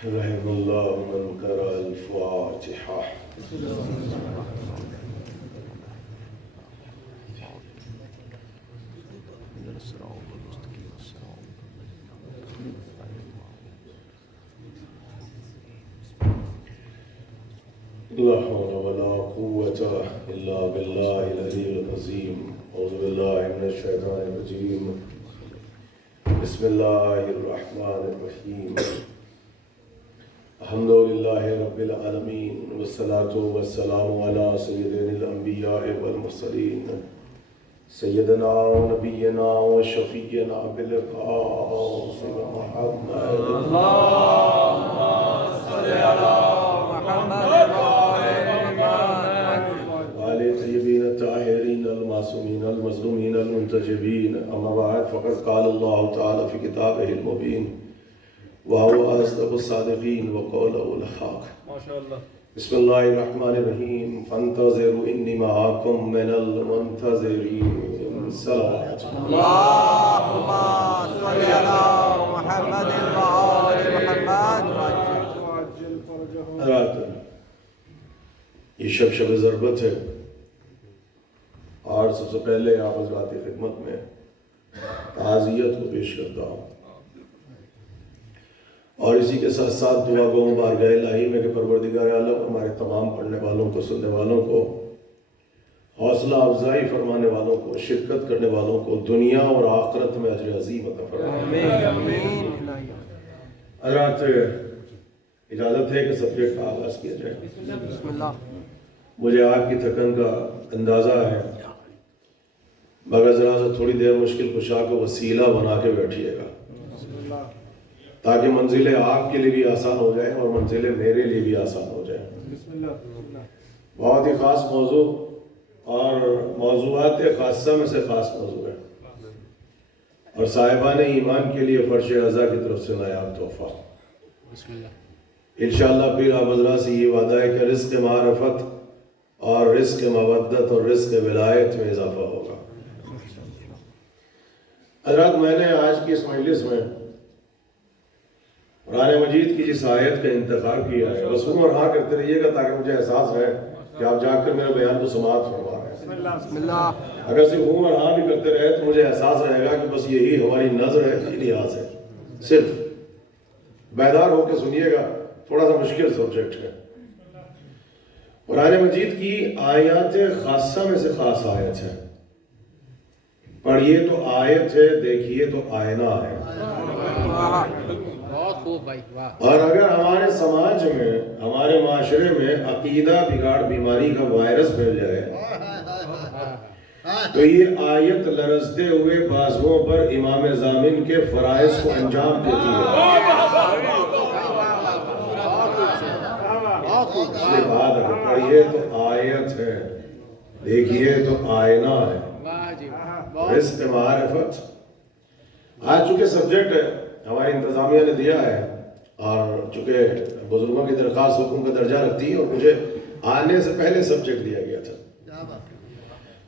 رحم اللہ من قرأ الفاتحہ. لا حول ولا قوة إلا بالله العلي العظيم. أعوذ بالله من الشيطان الرجيم. بسم الله الرحمن الرحيم. الحمد لله رب العالمين والصلاة والسلام على سيد الأنبياء والمرسلين سيدنا ونبينا وشفيعنا بالقاسم محمد. اللهم صل على محمد وآل الطيبين الطاهرين المعصومين المظلومين المنتجبين. أما بعد فقد قال الله تعالى في كتابه المبين وهو أصدق الصادقين وقوله الحق. ما شاء الله. بسم الله الرحمن الرحيم. فانتظروا إني معكم من المنتظرين. صلوات اللهم صل على محمد وآل محمد وعجل فرجهم. رات یہ شب ضربت ہے اور سب سے پہلے آپ حضرات کی خدمت میں تعزیت کو پیش کرتا ہوں اور اسی کے ساتھ ساتھ دعا گو بارگاہ الہی میں کہ پروردگار عالم ہمارے تمام پڑھنے والوں کو، سننے والوں کو، حوصلہ افزائی فرمانے والوں کو، شرکت کرنے والوں کو دنیا اور آخرت میں اجر عظیم عطا فرمائے. حضرات اجازت ہے کہ سبجیکٹ کا آغاز کیا جائے. بسم اللہ. مجھے آپ کی تھکن کا اندازہ ہے مگر ذرا سا تھوڑی دیر مشکل کشا کو وسیلہ بنا کے بیٹھیے گا تاکہ منزلیں آپ کے لیے بھی آسان ہو جائیں اور منزلیں میرے لیے بھی آسان ہو جائیں. بہت ہی خاص موضوع اور موضوعات خاصہ میں سے خاص موضوع ہے اور صاحبان ایمان کے لیے فرش رضا کی طرف سے نایاب تحفہ. انشاءاللہ پھر آپ حضرات سے یہ وعدہ ہے کہ رزق معرفت اور رزق مودت اور رزق ولایت میں اضافہ ہوگا. حضرات میں نے آج کی اس مجلس میں قرآن مجید کی جس آیت کا انتخاب کیا ہے بس اور ہاں کرتے رہیے گا تاکہ مجھے احساس رہے کہ آپ جا کر میرے بیان کو سماعت فرما رہے ہیں. بسم اللہ. اگر صرف ہوں اور ہاں بھی کرتے رہے تو مجھے احساس رہے گا کہ بس یہی ہماری نظر ہے، یہ لحاظ ہے. صرف بیدار ہو کے سنیے گا، تھوڑا سا مشکل سبجیکٹ ہے. قرآن مجید کی آیات خاصہ میں سے خاص آیت ہے. پڑھیے تو آیت ہے، دیکھیے تو آئینہ ہے. بہت خوب بھائی. اور اگر ہمارے سماج میں، ہمارے معاشرے میں عقیدہ بگاڑ بیماری کا وائرس پھیل جائے تو یہ آیت لرزتے ہوئے بازوؤں پر امام ضامن کے فرائض کو انجام دیتی ہے. یہ بات ہے، پڑھیے تو آیت ہے، دیکھیے تو آئینہ ہے. رزق معرفت آج چونکہ سبجیکٹ ہے ہماری انتظامیہ نے دیا ہے اور چونکہ بزرگوں کی درخواست حکم کا درجہ رکھتی ہے اور مجھے آنے سے پہلے سبجیکٹ دیا گیا تھا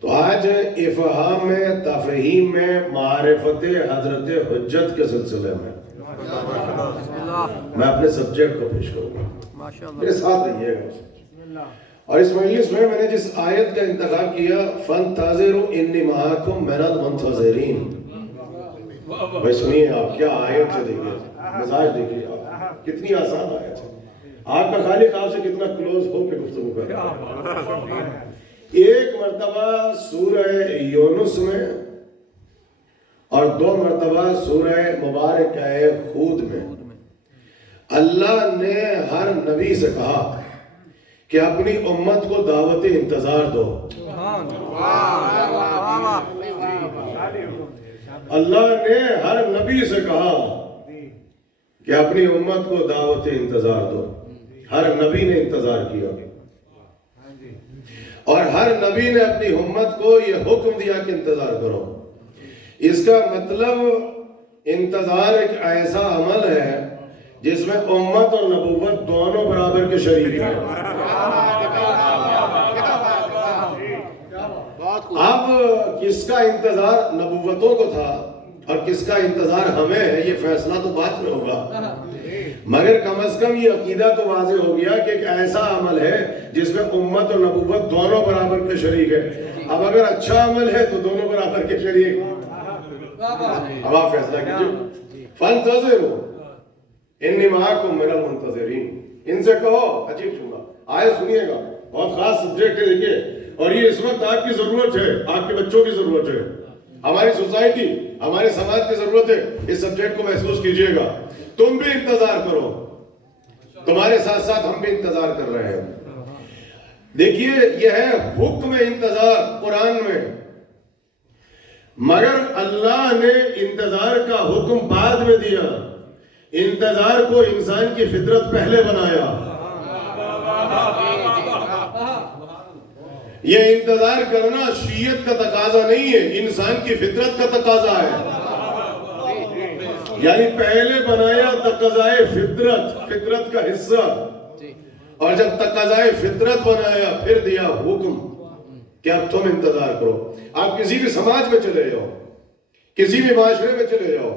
تو آج افہام میں، تفہیم میں، معرفت حضرت حجت کے سلسلے میں میں اپنے سبجیکٹ کو پیش کروں گا. میرے ساتھ رہیے گا. اور اس مجلس میں نے جس آیت کا انتخاب کیا فانتظروا انی معکم من المنتظرین. بھائی سنیے آپ، کیا آیت سے دیکھیے، مزاج دیکھیے آپ، کتنی آسان آیت ہے. آپ کا خالق آپ سے کتنا کلوز ہو کے گفتگو کر رہا ہے. ایک مرتبہ سورہ یونس میں اور 2 مرتبہ سورہ مبارکہ ہود میں اللہ نے ہر نبی سے کہا کہ اپنی امت کو دعوت انتظار دو. اللہ نے ہر نبی سے کہا کہ اپنی امت کو دعوت انتظار دو. ہر نبی نے انتظار کیا اور ہر نبی نے اپنی امت کو یہ حکم دیا کہ انتظار کرو. اس کا مطلب انتظار ایک ایسا عمل ہے جس میں امت اور نبوت دونوں برابر کے شریک ہیں. اب کس کا انتظار نبوتوں کو تھا اور کس کا انتظار ہمیں ہے یہ فیصلہ تو بعد میں ہوگا. مگر کم از کم یہ عقیدہ تو واضح ہو گیا کہ ایک ایسا عمل ہے جس میں امت اور نبوت دونوں برابر کے شریک ہے. اب اگر اچھا عمل ہے تو دونوں برابر کے شریک. اب آپ فیصلہ کیجئے. فانتظروا انی معکم من المنتظرین. ان سے کہو, عجیب جملہ, آئے سنیے گا, بہت خاص سبجیکٹ ہے دیکھیے, اور یہ اس وقت آپ کی ضرورت ہے, آپ کے بچوں کی ضرورت ہے, ہماری سوسائٹی, ہمارے سماج کی ضرورت ہے. اس سبجیکٹ کو محسوس کیجئے گا. تم بھی انتظار کرو, تمہارے ساتھ ساتھ ہم بھی انتظار کر رہے ہیں. دیکھیے یہ ہے حکم انتظار قرآن میں, مگر اللہ نے انتظار کا حکم بعد میں دیا. انتظار کو انسان کی فطرت پہلے بنایا. یہ انتظار کرنا شیعت کا تقاضا نہیں ہے, انسان کی فطرت کا تقاضا ہے. یعنی پہلے بنایا تقاضائے فطرت, فطرت کا حصہ, اور جب تقاضائے فطرت بنایا پھر دیا حکم کہ اب تم انتظار کرو. آپ کسی بھی سماج میں چلے جاؤ, کسی بھی معاشرے میں چلے جاؤ,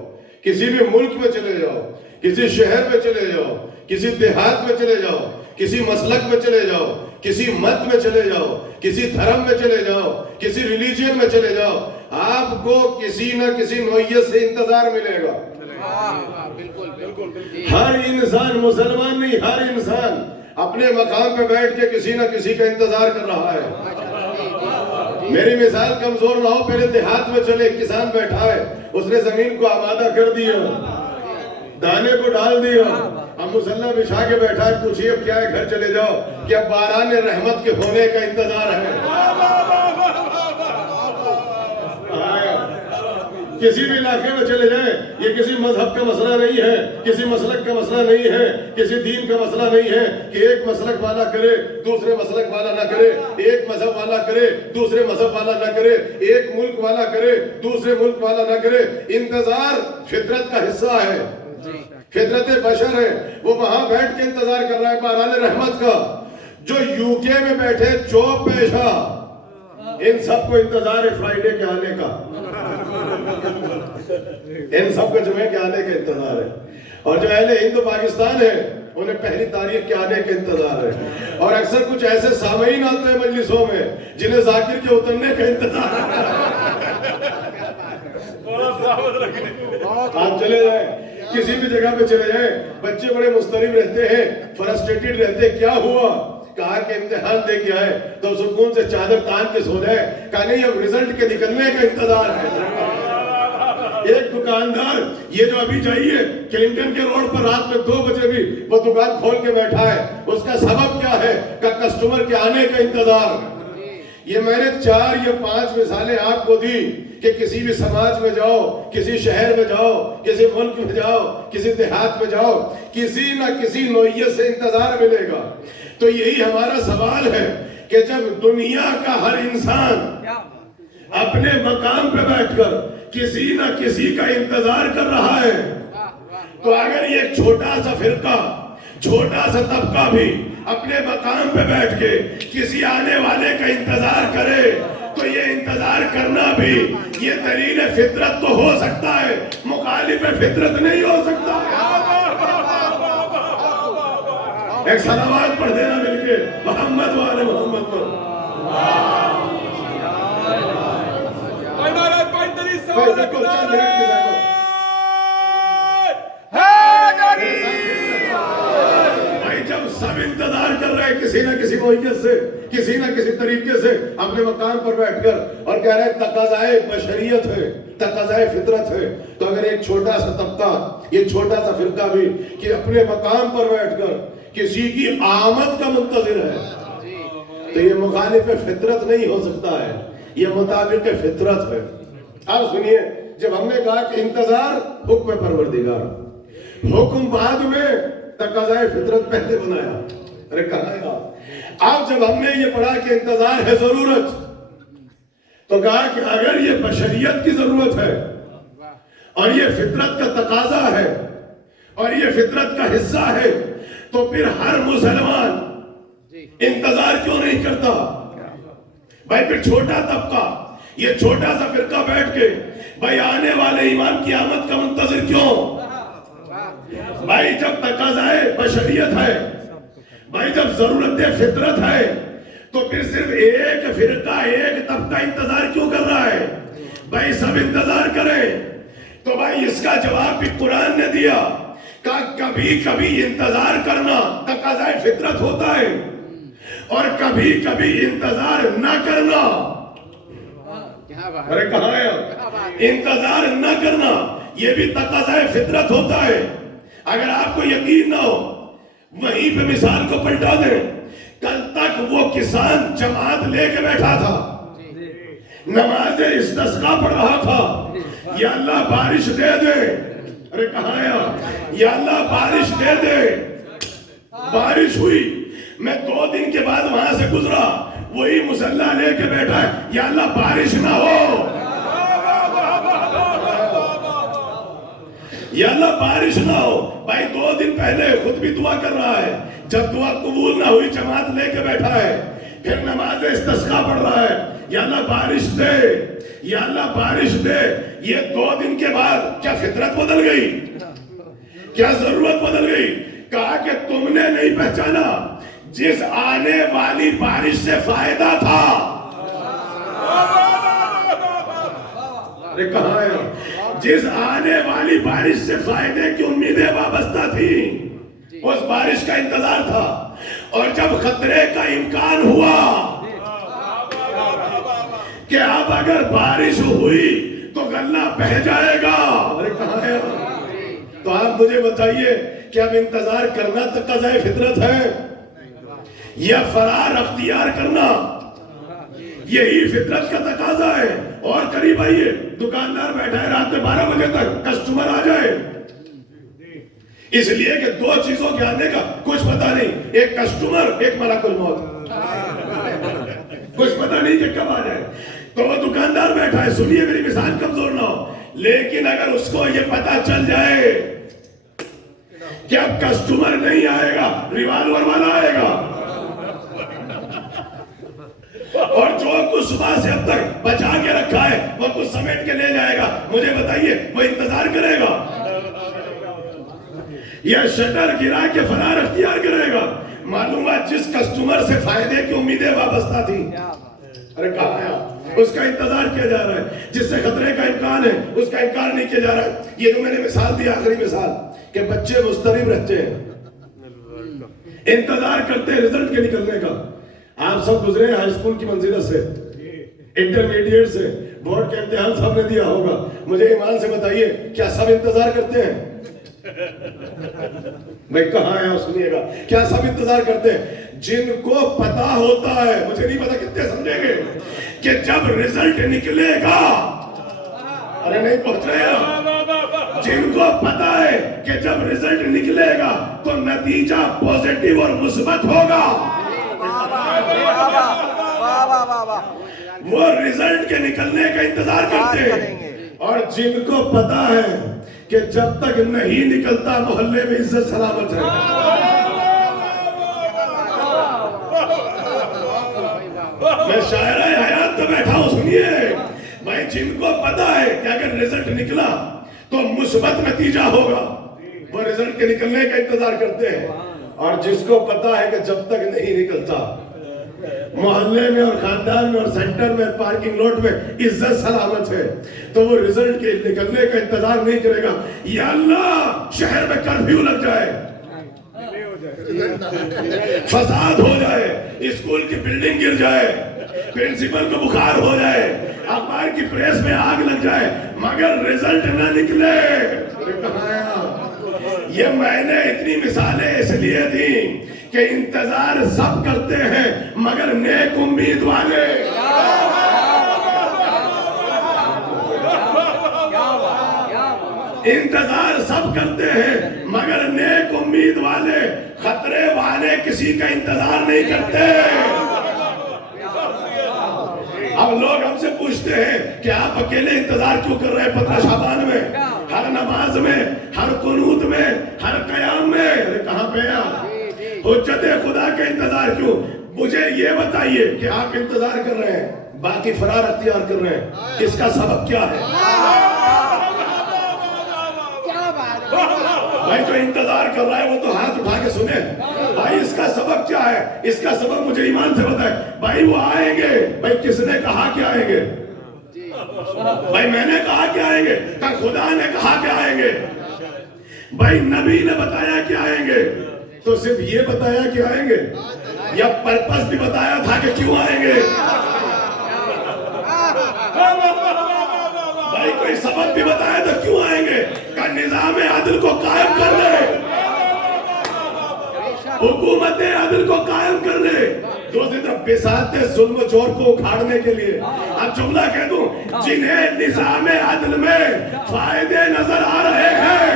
کسی بھی ملک میں چلے جاؤ, کسی شہر میں چلے جاؤ, کسی دیہات میں چلے جاؤ, کسی مسلک میں چلے جاؤ, کسی مت میں چلے جاؤ, کسی دھرم میں چلے جاؤ, کسی ریلیجن میں چلے جاؤ, آپ کو کسی نہ کسی نوعیت سے انتظار ملے گا. ہر انسان, مسلمان نہیں, ہر انسان اپنے مقام پہ بیٹھ کے کسی نہ کسی کا انتظار کر رہا ہے. میری مثال کمزور نہ ہو, پہلے دیہات میں چلے, کسان بیٹھا ہے, اس نے زمین کو آمادہ کر دیا, دانے کو ڈال دیا, اب مسلح بچھا کے بیٹھا ہے. پوچھئے اب کیا ہے, گھر چلے جاؤ, کہ اب باران رحمت کے ہونے کا انتظار ہے. کسی بھی علاقے میں چلے جائیں, یہ کسی مذہب کا مسئلہ نہیں ہے, کسی مسلک کا مسئلہ نہیں ہے, کسی دین کا مسئلہ نہیں ہے کہ ایک مسلک والا کرے دوسرے مسلک والا نہ کرے, ایک مذہب والا کرے دوسرے مذہب والا نہ کرے, ایک ملک والا کرے دوسرے ملک والا نہ کرے. انتظار فطرت کا حصہ ہے, فطرت بشر ہے. وہ وہاں بیٹھ کے انتظار کر رہا ہے باران رحمت کا. جو یو کے میں بیٹھے جاب پیشہ, ان سب کو انتظار ہے فرائیڈے کے آنے کا, ان سب کو جمعے کے آنے کا انتظار ہے. اور جو اہل ہند پاکستان ہے انہیں پہلی تاریخ کے آنے کا انتظار ہے. اور اکثر کچھ ایسے سامعین آتے ہیں مجلسوں میں جنہیں ذاکر کے اترنے کا انتظار ہے. آپ چلے جائیں, کسی بھی جگہ پہ چلے جائیں, بچے بڑے مضطرب رہتے ہیں, فرسٹریٹڈ رہتے ہیں. کیا ہوا, کہا کہ امتحان دے کے آئے تو سکون سے چادر تان کے سو جائے. کہا نہیں, اب رزلٹ کے نکلنے کا انتظار ہے. ایک دکاندار, یہ جو ابھی جائیے کلنٹن کے روڈ پر رات میں 2 بجے بھی وہ دکان کھول کے بیٹھا ہے, اس کا سبب کیا ہے, کہ کسٹمر کے آنے کا انتظار. یہ میں نے 4 یا 5 مثالیں آپ کو دی کہ کسی بھی سماج میں جاؤ, کسی شہر میں جاؤ, کسی ملک میں جاؤ, کسی دیہات میں جاؤ, کسی نہ کسی نوعیت سے انتظار ملے گا. تو یہی ہمارا سوال ہے کہ جب دنیا کا ہر انسان اپنے مقام پہ بیٹھ کر کسی نہ کسی کا انتظار کر رہا ہے, تو اگر یہ چھوٹا سا فرقہ, چھوٹا سا طبقہ بھی اپنے مقام پہ بیٹھ کے کسی آنے والے کا انتظار کرے, تو یہ انتظار کرنا بھی یہ دلیل فطرت تو ہو سکتا ہے, مخالف فطرت نہیں ہو سکتا. ایک صلوات پڑھ دینا مل کے محمد والے محمد پر. بھائی جب سب انتظار کر رہے ہیں کسی نہ کسی نوعیت سے, کسی نہ کسی طریقے سے اپنے مقام پر بیٹھ کر, اور کہہ رہے ہیں تقاضائے بشریت ہے, تقاضائے فطرت ہے, تو اگر ایک چھوٹا سا طبقہ, یہ چھوٹا سا فرقہ بھی کہ اپنے مقام پر بیٹھ کر کسی کی آمد کا منتظر ہے, تو یہ مخالف فطرت نہیں ہو سکتا ہے, یہ مطابق فطرت ہے. آپ سنیے, جب ہم نے کہا کہ انتظار حکم پروردگار, حکم بعد میں, تقاضائے فطرت پہلے بنایا. ارے کہاں ہے آپ؟ اب جب ہم نے یہ پڑھا کہ انتظار ہے ضرورت, تو کہا کہ اگر یہ بشریت کی ضرورت ہے اور یہ فطرت کا تقاضا ہے اور یہ فطرت کا حصہ ہے, تو پھر ہر مسلمان انتظار کیوں نہیں کرتا؟ بھائی پھر چھوٹا طبقہ, یہ چھوٹا سا فرقہ بیٹھ کے بھائی آنے والے ایمان کی آمد کا منتظر کیوں؟ بھائی جب تقاضائے بشریت ہے، بھائی جب ضرورت فطرت ہے، تو پھر صرف ایک فرقہ ایک طبقہ انتظار کیوں کر رہا ہے؟ بھائی سب انتظار کریں۔ تو بھائی اس کا جواب بھی قرآن نے دیا کہ کبھی کبھی انتظار کرنا تقاضائے فطرت ہوتا ہے، اور کبھی کبھی انتظار نہ کرنا، ارے کہاں ہے انتظار نہ کرنا، یہ بھی تقاضائے فطرت ہوتا ہے۔ اگر آپ کو یقین نہ ہو، وہیں پہ مثال کو پلٹا دیں۔ کل تک وہ کسان جماعت لے کے بیٹھا تھا، نماز استسقا پڑھ رہا تھا، یا اللہ بارش دے دے، ارے کہاں ہے یا اللہ بارش دے دے۔ بارش ہوئی، میں 2 دن کے بعد وہاں سے گزرا، وہی مصلی لے کے بیٹھا ہے، یا اللہ بارش نہ ہو، یا اللہ بارش نہ ہو۔ بھائی 2 دن پہلے خود بھی دعا کر رہا ہے، جب دعا قبول نہ ہوئی جماعت لے کے بیٹھا ہے، پھر نماز استسقا پڑھ رہا ہے، یا اللہ بارش دے، یا اللہ بارش دے۔ یہ 2 دن کے بعد کیا فطرت بدل گئی؟ کیا ضرورت بدل گئی؟ کہا کہ تم نے نہیں پہچانا، جس آنے والی بارش سے فائدہ تھا، کہاں ہے جس آنے والی بارش سے فائدے کی امیدیں وابستہ تھی، اس بارش کا انتظار تھا، اور جب خطرے کا امکان ہوا کہ اب اگر بارش ہوئی تو غلہ بہہ جائے گا، کہاں ہے تو آپ مجھے بتائیے کہ اب انتظار کرنا تقاضائے فطرت ہے یا فرار اختیار کرنا یہی فطرت کا تقاضا ہے؟ اور قریب آئیے، دکاندار بیٹھا ہے رات میں 12 بجے تک، کسٹمر آ جائے، اس لیے کہ 2 چیزوں کے آنے کا کچھ پتہ نہیں، ایک کسٹمر، ایک ملک الموت، کچھ پتہ نہیں کہ کب آ جائے۔ تو وہ دکاندار بیٹھا ہے، سنیے میری مثال کمزور نہ ہو، لیکن اگر اس کو یہ پتہ چل جائے کہ اب کسٹمر نہیں آئے گا، ریوالور والا آئے گا، اور جو کچھ صبح سے اب تک بچا کے رکھا ہے وہ کچھ سمیٹ کے لے جائے گا، مجھے بتائیے وہ انتظار کرے گا یا شٹر گرا کے فرار اختیار کرے گا؟ معلوم ہے جس کسٹمر سے فائدے کی امیدیں وابستہ تھی، ارے کہاں ہے، اس کا انتظار کیا جا رہا ہے، جس سے خطرے کا امکان ہے اس کا انکار نہیں کیا جا رہا ہے۔ یہ جو میں نے مثال دی، آخری مثال، کہ بچے مضطرب رہتے ہیں، انتظار کرتے ہیں رزلٹ کے نکلنے کا۔ آپ سب گزرے ہیں ہائی اسکول کی منزلت سے، انٹرمیڈیٹ سے، بورڈ کے امتحان سب نے دیا ہوگا، مجھے ایمان سے بتائیے کیا سب انتظار کرتے ہیں؟ میں کہاں ہے سنیے گا، کیا سب انتظار کرتے ہیں؟ جن کو پتا ہوتا ہے، مجھے نہیں پتا کتنے سمجھیں گے، کہ جب رزلٹ نکلے گا، ارے نہیں پہنچ رہے ہیں، جن کو پتا ہے کہ جب رزلٹ نکلے گا تو نتیجہ پوزیٹیو اور مثبت ہوگا، وہ رزلٹ کے نکلنے کا انتظار کرتے ہیں۔ اور جن کو پتا ہے کہ جب تک نہیں نکلتا محلے میں عزت سلامت ہے، میں شاعرہ حیات تو بیٹھا ہوں، سنیے بھائی، جن کو پتا ہے کہ اگر رزلٹ نکلا تو مثبت نتیجہ ہوگا، وہ رزلٹ کے نکلنے کا انتظار کرتے ہیں۔ اور جس کو پتا ہے کہ جب تک نہیں نکلتا محلے میں اور خاندان میں اور سینٹر میں پارکنگ لوٹ میں عزت سلامت ہے، تو وہ رزلٹ کے نکلنے کا انتظار نہیں کرے گا، یا اللہ شہر میں کرفیو لگ جائے، فساد ہو جائے، اسکول کی بلڈنگ گر جائے، پرنسپل کو بخار ہو جائے، اخبار کی پریس میں آگ لگ جائے، مگر رزلٹ نہ نکلے۔ یہ میں نے اتنی مثالیں اس لیے دی کہ انتظار سب کرتے ہیں مگر نیک امید والے، انتظار سب کرتے ہیں مگر نیک امید والے، خطرے والے کسی کا انتظار نہیں کرتے۔ اب لوگ ہم سے پوچھتے ہیں کہ آپ اکیلے انتظار کیوں کر رہے ہیں 15 شعبان میں، ہر نماز میں، ہر قنوت میں، ہر قیام میں؟ کہاں پہ آپ حجت خدا کا انتظار کیوں؟ مجھے یہ بتائیے کہ آپ انتظار کر رہے ہیں، باقی فرار اختیار کر رہے ہیں، اس کا سبب کیا ہے؟ بھائی جو انتظار کر رہا ہے وہ تو ہاتھ اٹھا کے سنے بھائی اس کا سبب کیا ہے, اس کا سبب مجھے ایمان سے بتائے. بھائی وہ آئیں گے, بھائی کس نے کہا کہ آئیں گے؟ بھائی میں نے کہا کہ آئیں گے, کہ خدا نے کہا کہ آئیں گے؟ بھائی نبی نے بتایا کہ آئیں گے, تو صرف یہ بتایا کہ آئیں گے یا پرپس بھی بتایا تھا کہ کیوں آئیں گے؟ بھائی کوئی سبب بھی بتایا تھا کیوں آئیں گے؟ کہ نظام عدل کو قائم کر لے, حکومت عدل کو قائم کر لے, دوسری طرف بساط ظلم و جور کو اکھاڑنے کے لیے. اب جملہ کہہ دوں, جنہیں نظام عدل میں فائدے نظر آ رہے ہیں,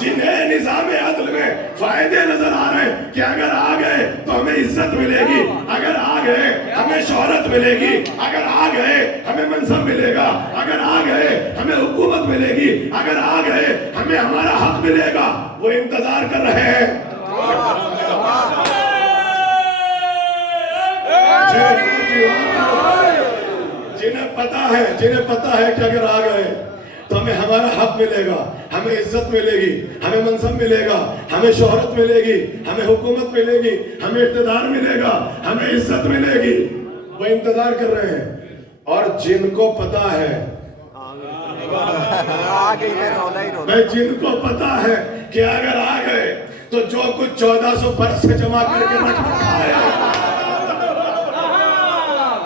جنہیں نظام عدل میں فائدے نظر آ رہے ہیں کہ اگر آ گئے تو ہمیں عزت ملے گی, اگر آ گئے ہمیں شہرت ملے گی, اگر آ گئے ہمیں منصب ملے گا, اگر آ گئے ہمیں حکومت ملے گی, اگر آ گئے ہمیں ہمارا حق ملے گا, وہ انتظار کر رہے ہیں. جنہیں پتا ہے کہ اگر آ گئے تو ہمیں ہمارا حق ملے گا, ہمیں عزت ملے گی, ہمیں منصب ملے گا, ہمیں شہرت ملے گی, ہمیں حکومت ملے گی, ہمیں اقتدار ملے گا, ہمیں عزت ملے گی, وہ انتظار کر رہے ہیں. اور جن کو پتا ہے, میں جن کو پتا ہے کہ اگر آ گئے تو جو کچھ 1400 برس سے جمع کر کے رکھ رکھا ہے,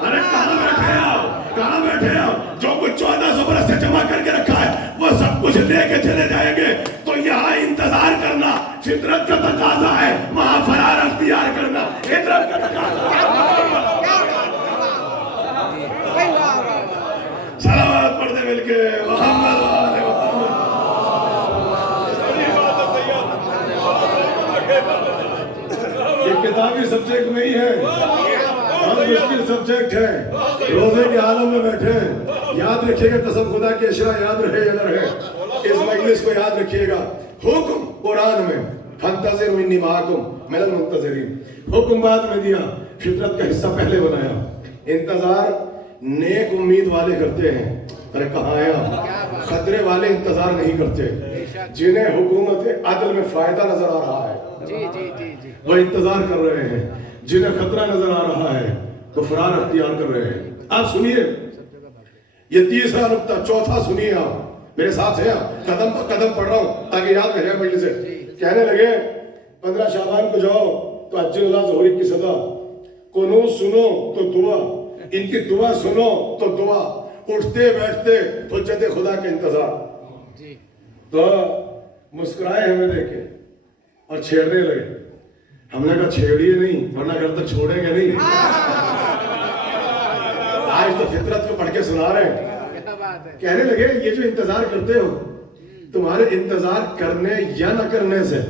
ارے کہاں بیٹھے آپ, جو کچھ 1400 برس سے جمع کر کے رکھا ہے وہ سب کچھ لے کے چلے جائیں گے. تو یہاں انتظار کرنا فطرت کا تقاضا ہے, وہاں فرار اختیار کرنا فطرت کا تقاضا ہے. صلوات پڑھ دے مل کے محمد والے محمد. یہ کتابی سبجیکٹ نہیں ہے, بہت مشکل سبجیکٹ ہے. روزے کے عالم میں بیٹھے ہیں, یاد رکھیے گا قسم خدا کی اشرا یاد رہے یا نہ رہے, اس مجلس کو یاد رکھیے گا. حکم قرآن میں فانتظروا انی معکم من المنتظرین, حکم بعد میں دیا, فطرت کا حصہ پہلے بنایا. انتظار نیک امید والے کرتے ہیں, ارے کہاں آیا, خطرے والے انتظار نہیں کرتے. جنہیں حکومت عدل میں فائدہ نظر آ رہا ہے وہ انتظار کر رہے ہیں, جنہیں خطرہ نظر آ رہا ہے تو فرار اختیار کر رہے ہیں. آپ سنیے یہ تیسرا نقطہ, چوتھا سنیے آپ میرے ساتھ ہیں, قدم پر قدم پڑھ رہا ہوں تاکہ یاد رہے مجلس سے. کہنے لگے 15 شعبان کو جاؤ تو عجل اللہ ظہوری کی صدا, قنوت سنو تو دعا, ان کی دعا سنو تو دعا, اٹھتے بیٹھتے حجت خدا کے انتظار. تو مسکرائے ہمیں دیکھے اور چھیڑنے لگے. ہم نے کہا چھیڑیے نہیں ورنہ گھر تک چھوڑیں گے نہیں. آج تو فطرت کو پڑھ کے سنا رہے ہیں. کہنے لگے یہ جو انتظار کرتے ہو, تمہارے انتظار کرنے یا نہ کرنے سے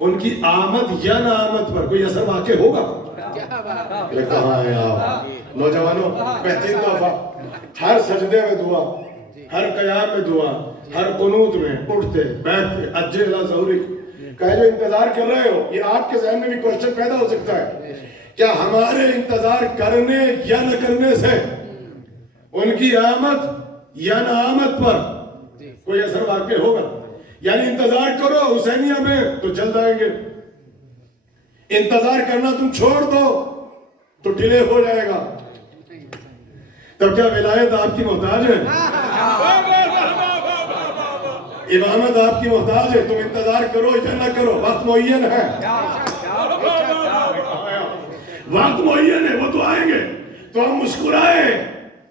ان کی آمد یا نہ آمد پر کوئی اثر واقع ہوگا؟ کہاں ہے آپ نوجوانوں؟ بہترین تحفہ, ہر سجدے میں دعا, ہر قیام میں دعا, ہر قنوت میں اٹھتے بیٹھتے عجل اللہ ظہوری. کہے جو انتظار کر رہے ہو, یہ آپ کے ذہن میں بھی کوشچن پیدا ہو سکتا ہے, کیا ہمارے انتظار کرنے یا نہ کرنے سے ان کی آمد یا نہ آمد پر کوئی اثر واقع ہوگا؟ یعنی انتظار کرو حسینیہ میں تو جلد آئیں گے, انتظار کرنا تم چھوڑ دو تو ڈیلے ہو جائے گا. تب کیا ولایت آپ کی محتاج ہے, امامت آپ کی محتاج ہے؟ تم انتظار کرو یا نہ کرو, وقت معین ہے, وقت معین ہے, وہ تو آئیں گے. تو ہم مسکرائے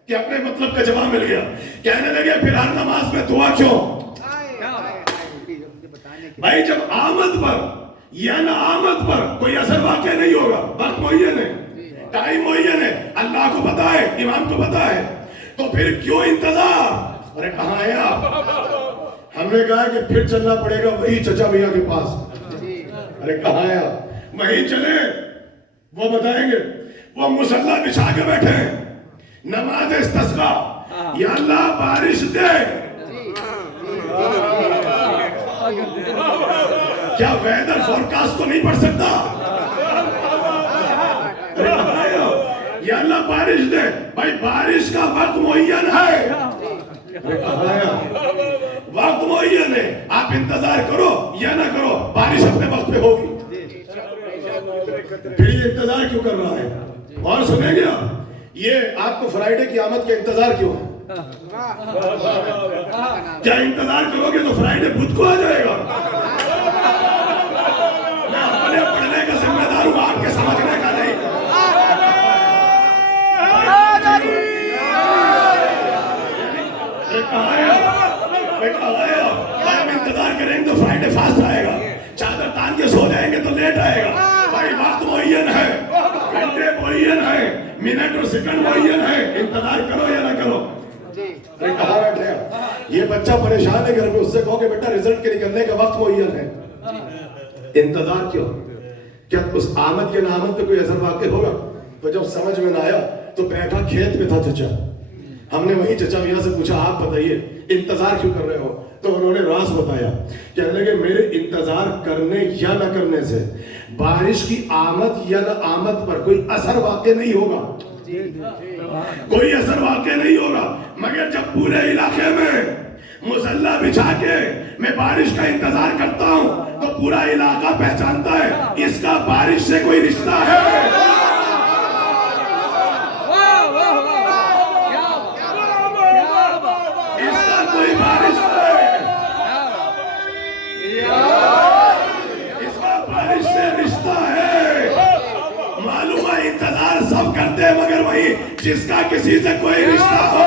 کہ اپنے مطلب کا جواب مل گیا. کہنے لگے پھر ہر نماز میں دعا کیوں؟ بھائی جب آمد پر یا نہ آمد پر کوئی اثر واقع نہیں ہوگا, وقت معین ہے, ٹائم معین ہے, اللہ کو پتا ہے, امام کو پتا ہے, تو پھر کیوں انتظار؟ ارے کہاں ہے آپ؟ ہم نے کہا کہ پھر چلنا پڑے گا وہی چچا میاں کے پاس. ارے کہاں ہے آپ؟ وہیں چلے, وہ بتائیں گے. وہ مصلی بچھا کے بیٹھے ہیں, نماز استسقا, یا اللہ بارش دے. کیا ویدر فورکاسٹ کو نہیں پڑھ سکتا؟ یا اللہ بارش دے. بھائی بارش کا وقت معین ہے, وقت وقت معین ہے، آپ انتظار کرو یا نہ کرو، بارش اپنے وقت پہ ہوگی۔ پھر یہ انتظار کیوں کر رہا ہے؟ اور سنیں گے یہ آپ کو فرائیڈے کی آمد کا انتظار کیوں ہے؟ کیا انتظار کرو گے تو فرائیڈے بدھ کو آ جائے گا؟ میں اپنے پڑھنے کا ذمہ دار ہوں، آپ کے سمجھنے کا نہیں۔ ہم انتظار کریں گے تو فرائیڈے فاسٹ آئے گا، چادر تان کے سو جائیں گے تو لیٹ آئے گا۔ بھائی وقت معین ہے، گھنٹے معین ہے، منٹ اور سیکنڈ معین ہے، انتظار کرو یا نہ کرو۔ کہاں بیٹھے یہ بچہ پریشان ہے گھر میں، اس سے کہو کہ بیٹا رزلٹ کے نکلنے کا وقت معین ہے، انتظار کیوں؟ کیا اس آمد کے نامد پہ کوئی اثر واقع ہوگا؟ تو جب سمجھ میں نہ آیا تو بیٹھا کھیت میں تھا چچا، ہم نے وہی چچا میاں سے پوچھا آپ بتائیے انتظار کیوں کر رہے ہو؟ تو انہوں نے راز بتایا، کہنے لگے میرے انتظار کرنے یا نہ کرنے سے بارش کی آمد یا نہ آمد پر کوئی اثر واقع نہیں ہوگا، کوئی اثر واقع نہیں ہوگا، مگر جب پورے علاقے میں مسلح بچھا کے میں بارش کا انتظار کرتا ہوں تو پورا علاقہ پہچانتا ہے اس کا بارش سے کوئی رشتہ ہے۔ اس کا کوئی بارش ہے، اس کا بارش سے رشتہ ہے۔ معلوم ہے انتظار سب کرتے ہیں مگر وہی جس کا کسی سے کوئی رشتہ ہو،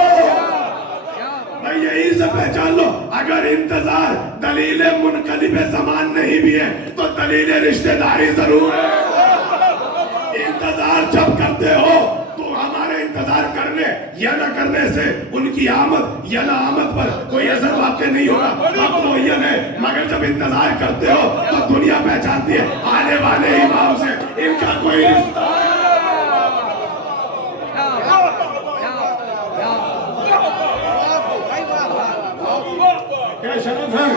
میں یہی سے پہچان لو اگر انتظار دلیل منقلب زمان نہیں بھی ہے تو دلیل رشتہ داری ضرور ہے۔ انتظار جب کرتے ہو تو ہمارے انتظار کرنے یا نہ کرنے سے ان کی آمد یا نہ آمد پر کوئی اثر واقع نہیں ہوگا، وقت معین ہے، مگر جب انتظار کرتے ہو تو دنیا پہچانتی ہے آنے والے امام سے ان کا کوئی رشتہ ہے۔ کیا شرف ہے؟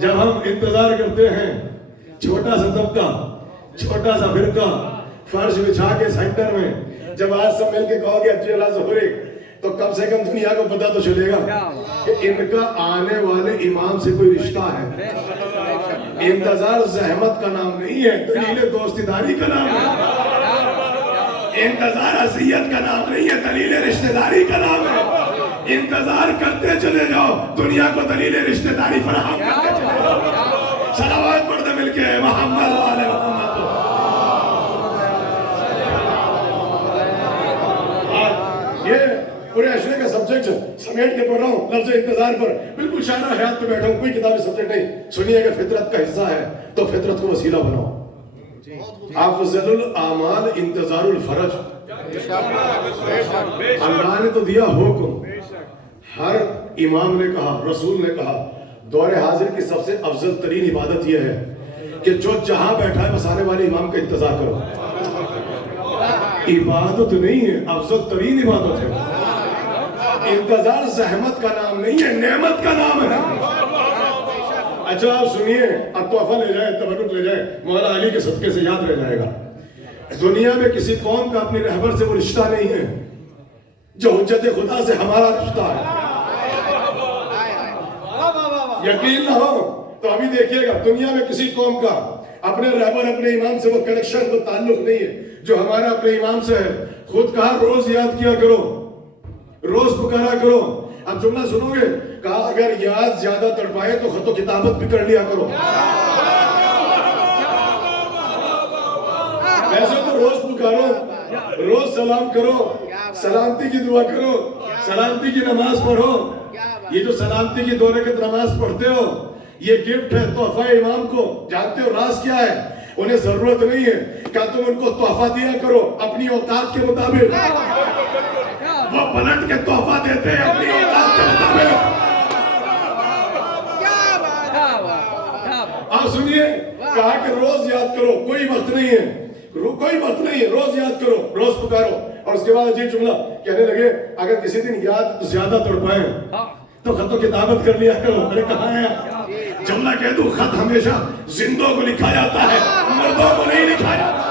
جب ہم انتظار کرتے ہیں چھوٹا سا طبقہ، چھوٹا سا فرقہ فرش بچھا کے سینٹر میں، جب آج سب مل کے کہو گے اچھی اللہ ظہری تو کم سے کم دنیا کو پتا تو چلے گا کہ ان کا آنے والے امام سے کوئی رشتہ ہے۔ انتظار زحمت کا نام نہیں ہے، دلیل دوستی داری کا نام ہے۔ انتظار اذیت کا نام نہیں ہے، دلیل رشتہ داری کا نام ہے۔ انتظار کرتے چلے جاؤ، دنیا کو دلیل رشتہ داری فراہم کرتے چلے جاؤ۔ صلوات پڑھتے مل کے محمد والے محمد۔ یہ پورے اشرے کا سبجیکٹ سمیٹ کے پڑھ رہا ہوں لفظ انتظار پر، بالکل شاعرہ حیات پہ بیٹھا ہوں، کوئی کتابی سبجیکٹ نہیں۔ سنیے کہ فطرت کا حصہ ہے تو فطرت کو وسیلہ بناؤ۔ افضل الاعمال انتظار الفرج، اللہ نے تو دیا حکم، ہر امام نے کہا، رسول نے کہا دور حاضر کی سب سے افضل ترین عبادت یہ ہے کہ جو جہاں بیٹھا ہے بس آنے والے امام کا انتظار کرو۔ عبادت نہیں ہے، افضل ترین عبادت ہے۔ انتظار زحمت کا نام نہیں ہے، نعمت کا نام ہے۔ اچھا آپ سنیے، اب تحفہ لے جائے، تبرک لے جائے، مولا علی کے صدقے سے یاد رہ جائے گا۔ دنیا میں کسی قوم کا اپنی رہبر سے وہ رشتہ نہیں ہے جو حجت خدا سے ہمارا رشتہ ہے۔ یقین نہ ہو تو ابھی دیکھیے گا دنیا میں کسی قوم کا اپنے رہبر اپنے امام سے وہ کنیکشن، وہ تعلق نہیں ہے جو ہمارا اپنے امام سے ہے۔ خود کہا روز یاد کیا کرو، روز پکارا کرو۔ اب جملہ سنو گے، کہا اگر یاد زیادہ تڑپائے تو خط و کتابت بھی کر لیا کرو۔ ایسے تو روز پکارو، روز سلام کرو، سلامتی کی دعا کرو، سلامتی کی نماز پڑھو۔ یہ جو سلامتی کی 2 رکعت نماز پڑھتے ہو یہ گفٹ ہے تحفہ امام کو۔ جانتے ہو راز کیا ہے؟ انہیں ضرورت نہیں ہے کہ تم ان کو تحفہ دیا کرو اپنی اوقات کے مطابق، وہ پلٹ کے تحفہ دیتے ہیں اپنی اوقات کے مطابق۔ آپ سنیے، کہا کہ روز یاد کرو، کوئی وقت نہیں ہے، کوئی وقت نہیں ہے، روز یاد کرو، روز پکارو۔ اور اس کے بعد عجیب جملہ کہنے لگے اگر کسی دن یاد زیادہ تڑپائے تو خط و کتابت کر لیا کرو۔ میں نے کہا ہے جملہ کہہ دوں، خط ہمیشہ زندوں کو لکھا جاتا ہے، مردوں کو نہیں لکھا جاتا۔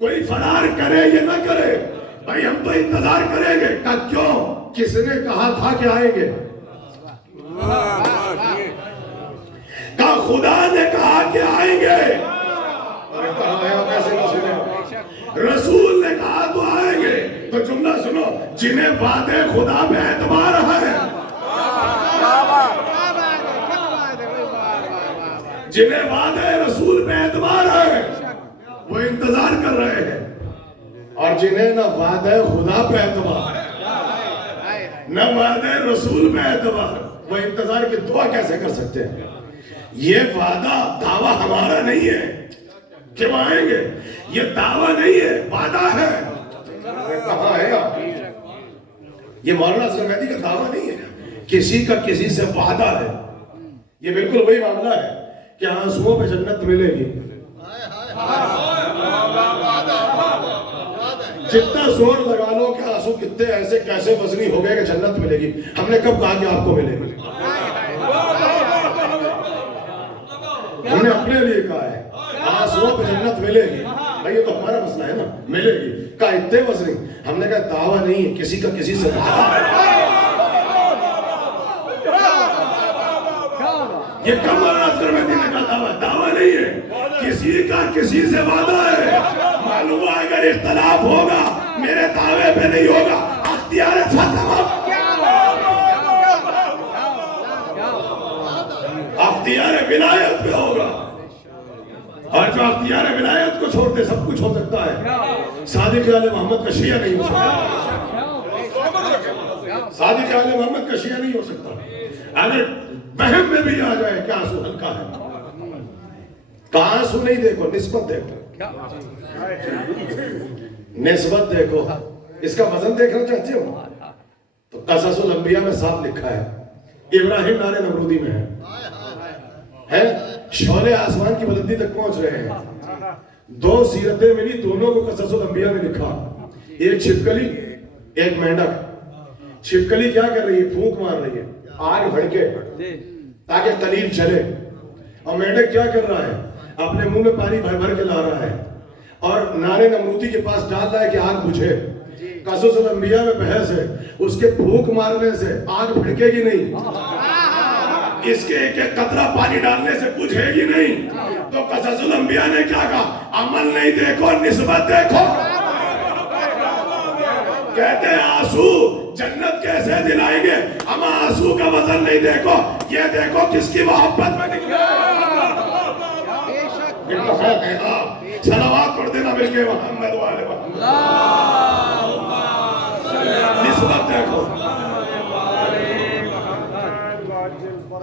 کوئی فرار کرے یا نہ کرے بھائی ہم تو انتظار کریں گے. کہا کیوں؟ کس نے کہا تھا کہ آئیں گے؟ کہا خدا نے کہا کہ آئیں گے. رسول نے کہا تو آئیں گے. تو جملہ سنو، جنہیں وعدے خدا پہ اعتبار ہے، جنہیں وعدے رسول پہ اعتبار ہے وہ انتظار کر رہے ہیں، اور جنہیں نہ وعدے خدا پہ اعتبار نہ وعدے رسول پہ اعتبار، وہ انتظار کی دعا کیسے کر سکتے ہیں؟ یہ وعدہ دعویٰ ہمارا نہیں ہے کہ وہ آئیں گے، یہ دعویٰ نہیں ہے، وعدہ ہے. کہاں ہے آپ؟ یہ مولانا اصغر مہدی کا دعویٰ نہیں ہے، کسی کا کسی سے وعدہ ہے. یہ بالکل وہی معاملہ ہے کہ آنسوؤں پہ جنت ملے گی. جتنا زور لگا لو کہ آنسو کتنے ایسے کیسے وزنی ہو گئے کہ جنت ملے گی. ہم نے کب کہا کہ آپ کو ملے گی؟ ہم نے اپنے لیے کہا ہے آنسوؤں پہ جنت ملے گی. بھائی یہ تو ہمارا مسئلہ ہے نا، ملے گی. کہا اتنے وزنی. ہم نے کہا دعویٰ نہیں ہے، کسی کا کسی سے یہ کم مولانا اصغر مہدی نے کہا دعویٰ نہیں ہے، کسی کا کسی سے وعدہ ہے. معلوم ہے اگر اختلاف ہوگا میرے دعوے پہ نہیں ہوگا، اختیار فتح اختیار ولایت پہ ہوگا. اور جو اختیار ولایت کو چھوڑتے سب کچھ ہو سکتا ہے. صادق آل محمد کا شیعہ نہیں ہو سکتا. صادق آل محمد کا شیعہ نہیں ہو سکتا. اگر بہم میں بھی آ جائے کہ آنسو ہلکا ہے، تو آنسو نہیں دیکھو، نسبت دیکھو. نسبت دیکھو. اس کا وزن دیکھنا چاہتے ہو تو قصص الانبیاء میں صاف لکھا ہے. ابراہیم نار نمرودی میں ہے، شعلے آسمان کی بلندی تک پہنچ رہے ہیں. دو سیرتیں ملی، دونوں کو قصص الانبیاء میں لکھا. ایک چھپکلی ایک مینڈک. چھپکلی کیا کر رہی ہے؟ پھونک مار رہی ہے آگ بھڑکے تاکہ قلیل چلے. اور مینڈک کیا کر رہا ہے؟ اپنے منہ میں پانی بھر بھر کے لا رہا ہے اور نارے نمرودی کے پاس ڈال رہا ہے کہ آگ بجھے. قصص الانبیاء میں بحث ہے، اس کے پھونک مارنے سے آگ بھڑکے گی نہیں، اس کے ایک ایک قطرہ پانی ڈالنے سے بجھے گی نہیں. تو قصص الانبیاء نے کیا کہا؟ عمل نہیں دیکھو، نسبت دیکھو. کہتے ہیں آنسو جنت کیسے دلائیں گے؟ ہم آنسو کا وزن نہیں دیکھو، یہ دیکھو کس کی محبت میں دکھ رہا ہے. صلوات پڑھ دینا مل کے محمد والے محمد. نسبت دیکھو.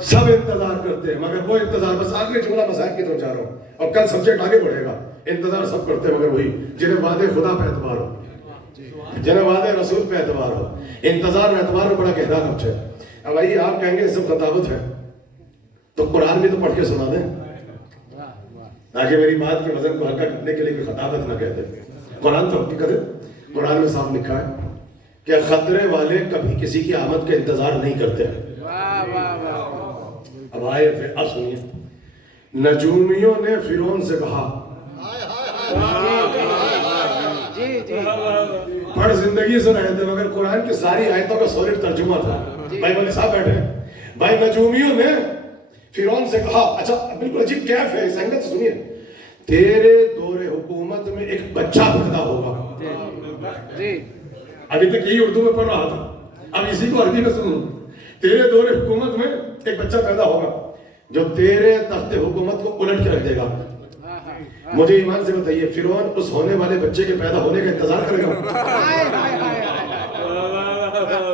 سب انتظار کرتے ہیں مگر وہ انتظار، بس آخری جملہ مسائل کی طرف جا رہا ہوں اور کل سبجیکٹ آگے بڑھے گا. انتظار سب کرتے ہیں مگر وہی جنہیں وعدے خدا پہ اعتبار ہو، جنہیں وعدے رسول پہ اعتبار ہو. انتظار میں اعتبار میں بڑا گہرا لفظ ہے. اب آئیے آپ کہیں گے سب خطابت ہے تو قرآن بھی تو پڑھ کے سنا دیں تاکہ میری بات کے وزن کو ہلکا کرنے کے لیے کوئی خطابت نہ کہتے. قرآن تو حقیقت ہے. قرآن میں صاف لکھا ہے کہ خطرے والے کبھی کسی کی آمد کا انتظار نہیں کرتے. اب آیت ہے، اب سنیے. نجومیوں نے فرعون سے کہا، پڑھ زندگی سے رہے تھے مگر قرآن کی ساری آیتوں کا سولڈ ترجمہ تھا. بھائی والے صاحب بیٹھے ہیں. بھائی نجومیوں نے فرعون سے کہا، اچھا بالکل عجیب کیف ہے اس اینگل سے سنیے. تیرے دور حکومت میں ایک بچہ پیدا ہوگا. ابھی تک یہی اردو میں پڑھ رہا تھا، اب اسی کو عربی میں سنوں. تیرے دور حکومت میں ایک بچہ پیدا ہوگا جو تیرے تخت حکومت کو الٹ کے رکھ دے گا. مجھے ایمان سے بتائیے فرعون اس ہونے والے بچے کے پیدا ہونے کا انتظار کرے گا؟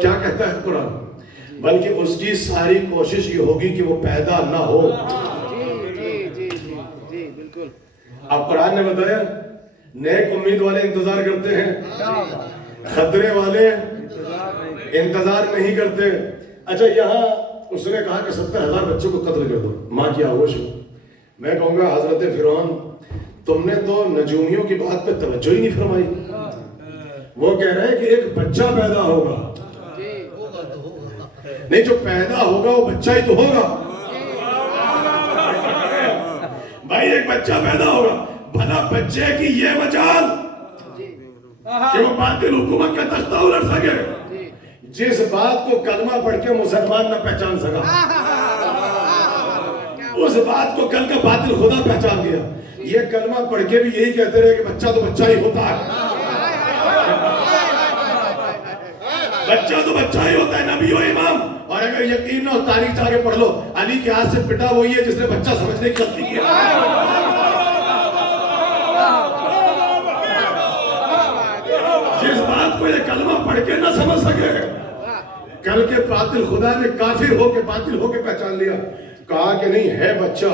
کیا کہتا ہے قرآن؟ بلکہ اس کی ساری کوشش یہ ہوگی کہ وہ پیدا نہ ہو. اب قرآن نے بتایا نیک امید والے انتظار کرتے ہیں، خطرے والے انتظار نہیں کرتے. اچھا یہاں اس نے کہا کہ 70,000 بچوں کو قتل کر دو، ماں کی آغوش ہو. میں کہوں گا حضرت فرعون تم نے تو نجومیوں کی بات پہ توجہ ہی نہیں فرمائی. وہ کہہ رہے ہیں کہ ایک بچہ پیدا ہوگا. نہیں، جو پیدا ہوگا وہ بچہ ہی تو ہوگا. بھائی ایک بچہ پیدا ہوگا، بھلا بچے کی یہ مجال کہ وہ باطل حکومت کا تختہ الٹ سکے. جس بات کو کلمہ پڑھ کے مسلمان نہ پہچان سکا اس بات کو کل کا باطل خدا پہچان گیا. یہ کلمہ پڑھ کے بھی یہی کہتے رہے کہ بچہ تو بچہ ہی ہوتا ہے, بچہ تو بچہ ہی ہوتا ہے, نبی و امام. اور اگر یقین نہ ہو تاریخ چاہ کے پڑھ لو, علی کے ہاتھ سے پٹا وہی ہے جس نے بچہ سمجھنے کی غلطی کی. جس بات کو یہ کلمہ پڑھ کے نہ سمجھ سکے, کل کے باطل خدا نے کافر ہو کے باطل ہو کے پہچان لیا. کہا کہ نہیں ہے بچہ,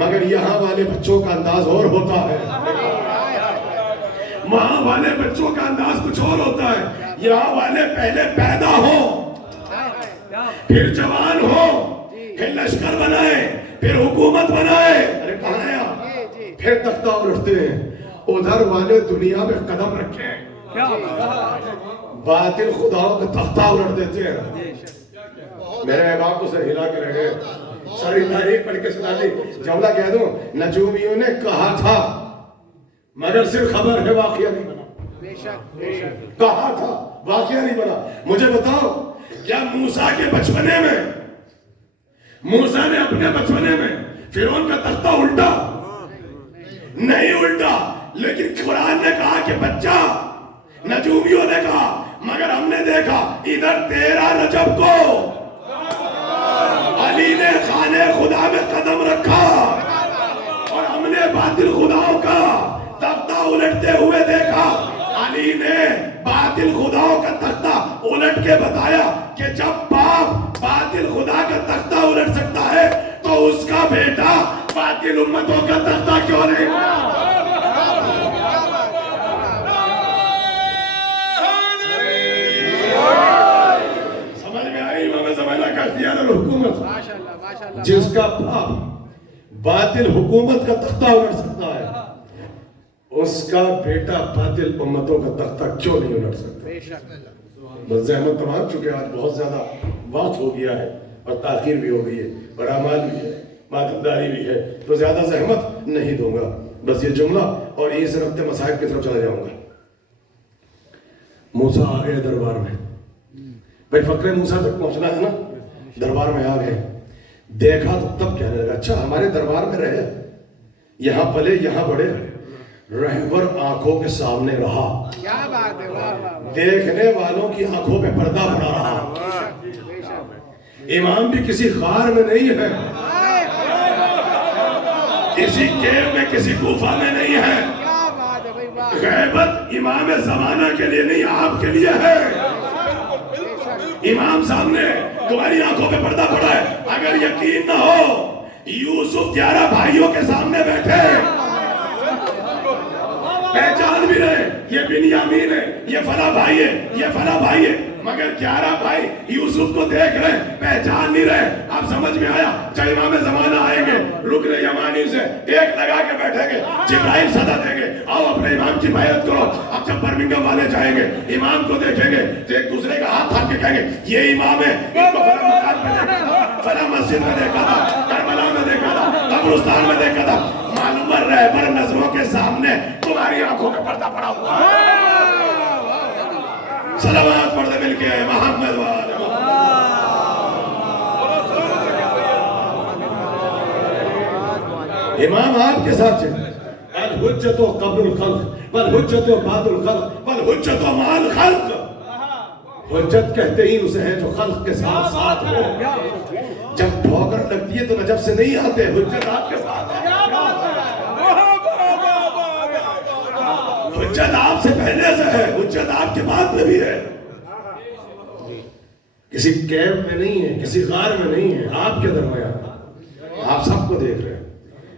مگر یہاں والے بچوں کا انداز اور ہوتا ہے, وہاں والے بچوں کا انداز کچھ اور ہوتا ہے. یہاں والے پہلے پیدا ہو, پھر جوان ہو, پھر لشکر بنائے, پھر حکومت بنائے, ارے کہاں ہے آپ, پھر تختہ الٹتے ہیں. ادھر والے دنیا میں قدم رکھے, باطل خداؤں کا تختہ الٹ دیتے ہیں. میرے احباب کو سر ہلا کے رہ گئے, ساری تاریخ پڑھ کے سنا دی. جملہ کہہ دوں, نجومیوں نے کہا تھا مگر صرف خبر ہے, واقعہ نہیں بنا. کہا تھا, واقعہ نہیں بنا. مجھے بتاؤ, کیا موسیٰ کے بچپنے میں, موسیٰ نے اپنے بچپنے میں فرعون کا تختہ الٹا؟ نہیں الٹا. لیکن قرآن نے کہا کہ بچہ, نجومیوں نے کہا, مگر ہم نے دیکھا ادھر 13 رجب کو علی نے خانے خدا میں قدم رکھا اور ہم نے باطل خداؤں کا تختہ الٹتے ہوئے دیکھا. علی نے باطل خداؤں کا تختہ الٹ کے بتایا کہ جب باپ باطل خدا کا تختہ الٹ سکتا ہے تو اس کا بیٹا باطل امتوں کا تختہ کیوں نہیں؟ سمجھ میں آئی امام زمانہ کا اختیار الحکومت, جس کا باپ باطل حکومت کا تختہ الٹ سکتا ہے اس کا بیٹا باطل امتوں کا تختہ کیوں نہیں الٹ سکتا؟ بس زحمت تمام چکے, آج بہت زیادہ وقت ہو گیا ہے اور تاخیر بھی ہو گئی ہے, برآمد بھی ہے, ماتمداری بھی ہے, تو زیادہ زحمت نہیں دوں گا. بس یہ جملہ اور یہ سے ربط مصائب کی طرف چلا جاؤں گا. موسیٰ آ گئے دربار میں, بھائی فقرے موسیٰ تک پہنچنا ہے نا, دربار میں آ گئے. دیکھا تو تب کہنے لگا اچھا ہمارے دربار میں رہے, یہاں پلے یہاں بڑے, رہبر آنکھوں کے سامنے رہا, دیکھنے والوں کی آنکھوں پہ پردہ پڑا رہا. امام بھی کسی غار میں نہیں ہے, کسی کیو میں کسی گفا میں نہیں ہے. غیبت امام زمانہ کے لیے نہیں, آپ کے لیے ہے. امام سامنے, تمہاری آنکھوں پہ پردہ پڑا ہے. اگر یقین نہ ہو, یوسف 11 بھائیوں کے سامنے بیٹھے, پہچان بھی رہے یہ بنیامین ہے, یہ فلاں بھائی ہے, یہ فلاں بھائی ہے, مگر 11 بھائی یوسف کو دیکھ رہے, پہچان نہیں رہے. اب سمجھ میں آیا, جب امام زمانہ آئیں گے رکن یمانی سے ایک لگا کے بیٹھیں گے, جبرائیل صدا دیں گے, آؤ اپنے امام کی بیعت کرو. اب جب برمنگھم والے جائیں گے امام کو دیکھیں گے تو ایک دوسرے کا ہاتھ تھام کے کہیں گے یہ امام ہے, ان کو فلاں مکان میں دیکھا تھا, فلاں مسجد میں دیکھا تھا, کربلا میں دیکھا تھا, قبرستان میں دیکھا تھا. معلوم رہبر نظروں کے سامنے تمہاری آنکھوں کا پردہ پڑا ہوا ہے. صلوات پڑھ دے مل کے محمد والے امام آپ کے ساتھ چلے. الحجت قبل الخلق والحجت بعد الخلق والحجت مع الخلق. حجت کہتے ہی اسے ہیں جو خلق کے ساتھ ساتھ ہو. جب ٹھوکر لگتی ہے تو نجف سے نہیں آتے, حجت آپ کے ساتھ ہے. حجت آپ سے پہلے سے ہے, حجت آپ کے بعد میں بھی ہے. کسی کیب میں نہیں ہے, کسی غار میں نہیں ہے, آپ کے درمیان, آپ سب کو دیکھ رہے ہیں.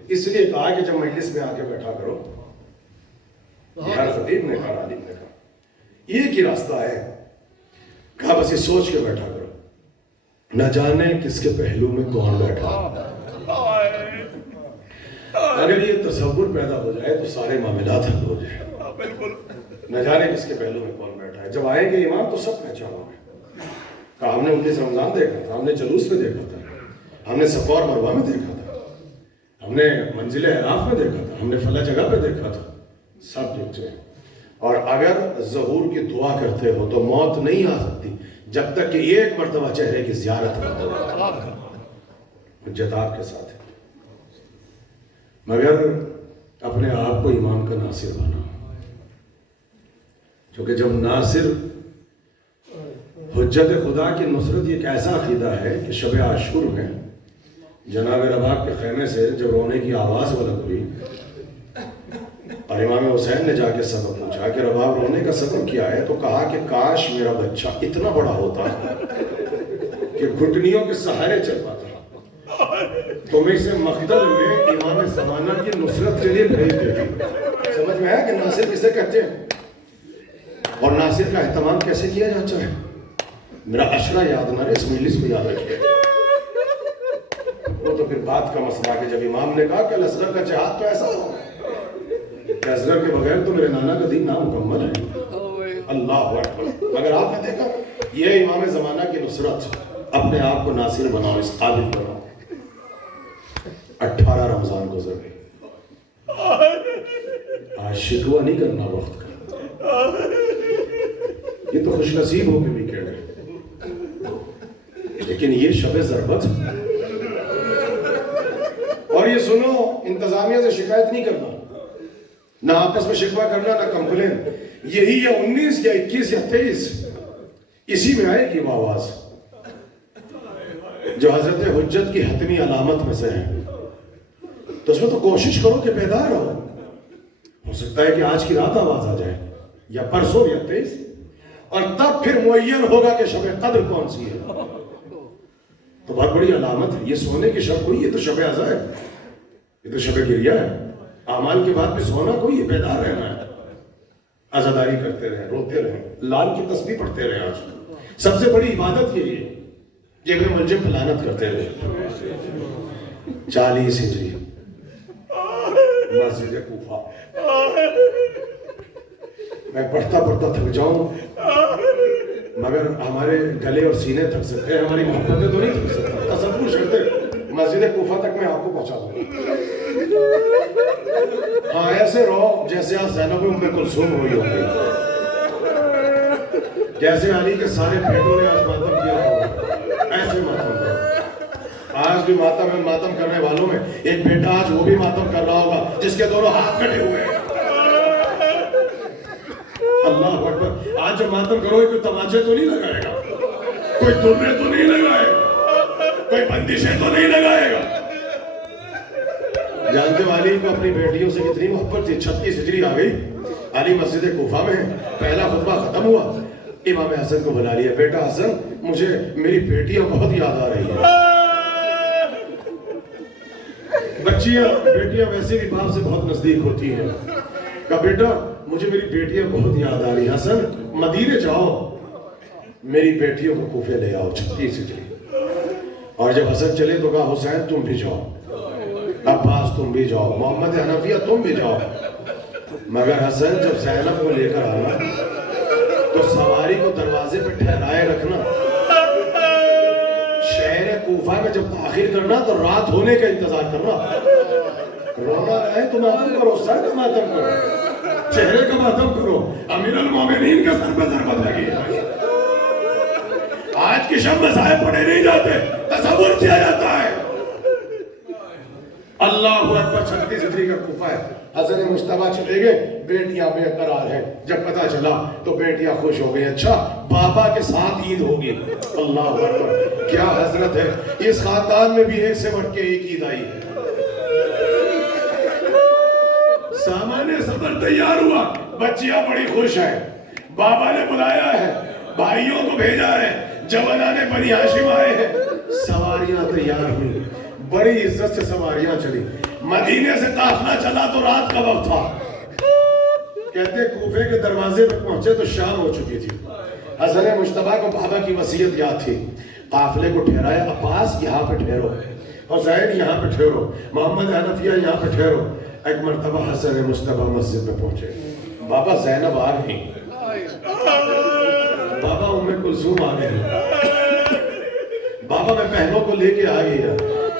اس لیے کہا کہ جب مجلس میں آ کے بیٹھا کرو, ہر خطیب نے کہا, عالم نے کہا, ایک ہی راستہ ہے, کہا بس یہ سوچ کے بیٹھا کرو, نہ جانے کس کے پہلو میں کون بیٹھا. اگر یہ تصور پیدا ہو جائے تو سارے معاملات حل ہو جائیں. نہ جانے کس کے پہلو میں کون بیٹھا ہے. جب آئیں گے امام تو سب پہچانو گے. کہا ہم نے 19 رمضان دیکھا تھا, ہم نے جلوس میں دیکھا تھا, ہم نے صفا اور مروہ میں دیکھا تھا, ہم نے منزل اعراف میں دیکھا تھا, ہم نے فلاں جگہ پہ دیکھا تھا, سب دیکھتے ہیں. اور اگر ظہور کی دعا کرتے ہو تو موت نہیں آ سکتی جب تک کہ ایک مرتبہ چہرے کی زیارت نہ ہو. حجت آپ کے ساتھ ہے، مگر اپنے آپ کو امام کا ناصر بنا. کیونکہ جب ناصر حجت خدا کی نصرت، یہ ایک ایسا عقیدہ ہے کہ شب عاشور میں جناب رباب کے خیمے سے جب رونے کی آواز بلند ہوئی اور امام حسین نے جا کے سبب پوچھا کہ رباب رونے کا سبب کیا ہے، تو کہا کہ کاش میرا بچہ اتنا بڑا ہوتا کہ گھٹنیوں کے سہارے چل پاتا تو میں اسے مقتل میں امام زمانہ کی نصرت کے لیے بھیج دیتی. سمجھ میں آیا کہ ناصر کسے کہتے ہیں اور ناصر کا اہتمام کیسے کیا جاتا ہے؟ میرا اشرا یاد نہ رہے، اس مجلس کو یاد رکھیے. وہ تو پھر بات کا مسئلہ کہ جب امام نے کہا کہ اصغر کا جہاد تو ایسا ہو کہ اصغر کے بغیر تو میرے نانا کا دین نامکمل ہے. اللہ اکبر. اگر آپ نے دیکھا یہ امام زمانہ کی نصرت، اپنے آپ کو ناصر بناؤ، اس قابل بناؤ. 18 رمضان گزر گئے، آج شکوہ نہیں کرنا وقت کا. یہ تو خوش نصیب ہو کے بھی کہہ رہے، لیکن یہ شب ضربت. اور یہ سنو، انتظامیہ سے شکایت نہیں کرنا، نہ آپس میں شکوہ کرنا، نہ کمپلین. یہی یا 19 یا 21 یا 23 اسی میں آئے گی وہ آواز جو حضرت حجت کی حتمی علامت میں سے ہے. تو اس میں تو کوشش کرو کہ بیدار رہو. ہو سکتا ہے کہ آج کی رات آواز آ جائے یا پرسوں یا 23، اور تب پھر معین ہوگا کہ شب قدر کون سی ہے. تو بہت بڑی علامت ہے. یہ سونے کی شب کوئی، یہ تو شب عزا ہے، یہ تو شب گریہ ہے. اعمال کے بعد بھی سونا کوئی، یہ بیدار رہنا ہے. عزاداری کرتے رہیں، روتے رہیں، لال کی تسبیح پڑھتے رہیں. آج سب سے بڑی عبادت یہی ہے کہ ابن ملجم پہ لعنت کرتے رہیں. 40 ہجری مسجد کوفہ. میں پڑھتا پڑھتا تھک جاؤں، مگر ہمارے گلے اور سینے تھک سکتے ہیں، ہماری محبتیں تو نہیں تھک سکتے. تصور کرتے مسجد کوفہ تک میں آپ کو پہنچا دوں گا. ہاں ایسے رہو جیسے آج زینب ام کلثوم ہوئی ہوگی، جیسے علی کے سارے بیٹوں نے آج ماتم کیا ہوگا، ایسے ماتم کرو. آج بھی ماتم کرنے والوں میں ایک بیٹا آج وہ بھی ماتم کر رہا ہوگا جس کے دونوں ہاتھ کٹے ہوئے ہیں. اللہ اکبر. آج جو ماتم کرو کوئی تماچے تو نہیں لگائے گا، کوئی دمے تو نہیں لگائے گا، کوئی بندشیں تو نہیں لگائے گا. جانتے ہو علی کو اپنی بیٹیوں سے کتنی محبت تھی. 36 ہجری آ گئی، علی مسجد کوفہ میں ہے، پہلا خطبہ ختم ہوا، امام حسن کو بلا لیا. بیٹا حسن، مجھے میری بیٹیاں بہت یاد آ رہی ہیں. بیٹیاں ویسے بھی باپ سے بہت نزدیک ہوتی ہیں. کہا بیٹا مجھے میری بیٹیاں بہت یاد آ رہی ہیں. حسن مدینے جاؤ، میری بیٹیوں کو کوفے لے آؤ. 36 ہجری. اور جب حسن چلے تو کہا حسین تم بھی جاؤ، عباس تم بھی جاؤ، محمد حنفیہ تم بھی جاؤ. مگر حسن جب زینب کو لے کر آنا تو سواری کو دروازے پہ ٹھہرائے رکھنا. شہر کوفہ میں جب تاخیر کرنا تو رات ہونے کا انتظار کرنا. رونا رہے تو ماتم کرو، سر کا ماتم کرو، چہرے کا ماتم کرو. امیر المومنین کے سر پہ ضربت لگی ہے. آج کی شب مصائب پڑھے نہیں جاتے، تصور کیا جاتا ہے. اللہ اکبر. 36 ہجری کا کوفہ ہے. حسن مجتبیٰ چلے گئے، بیٹیاں بے قرار ہیں. جب پتہ چلا تو بیٹیاں خوش ہو گئی. اچھا بابا کے ساتھ عید ہوگی. اللہ اکبر. کیا حضرت ہے. اس خاندان میں بھی ایک سے بڑھ کے ایک عید آئی ہے. سامان سفر تیار ہوا، بچیاں بڑی خوش ہیں، بابا نے بلایا ہے، بھائیوں کو بھیجا ہے، جوانان بنی ہاشم آئے ہیں. سواریاں تیار ہوئی، بڑی عزت سے سواریاں چلی. مدینے سے قافلہ چلا تو رات کا وقت تھا. کہتے کوفے کے دروازے پہ پہنچے تو شام ہو چکی تھی. حسن مجتبیٰ کو بابا کی وصیت یاد تھی. قافلے کو ٹھہرایا. عباس یہاں پہ ٹھہرو، حسین یہاں پہ ٹھہرو، محمد حنفیہ یہاں پہ ٹھہرو. ایک مرتبہ حسن مجتبیٰ مسجد میں پہنچے. بابا زینب آ گئی، بابا ام کلثوم آ گئی، بابا میں پہنوں کو لے کے آ گیا.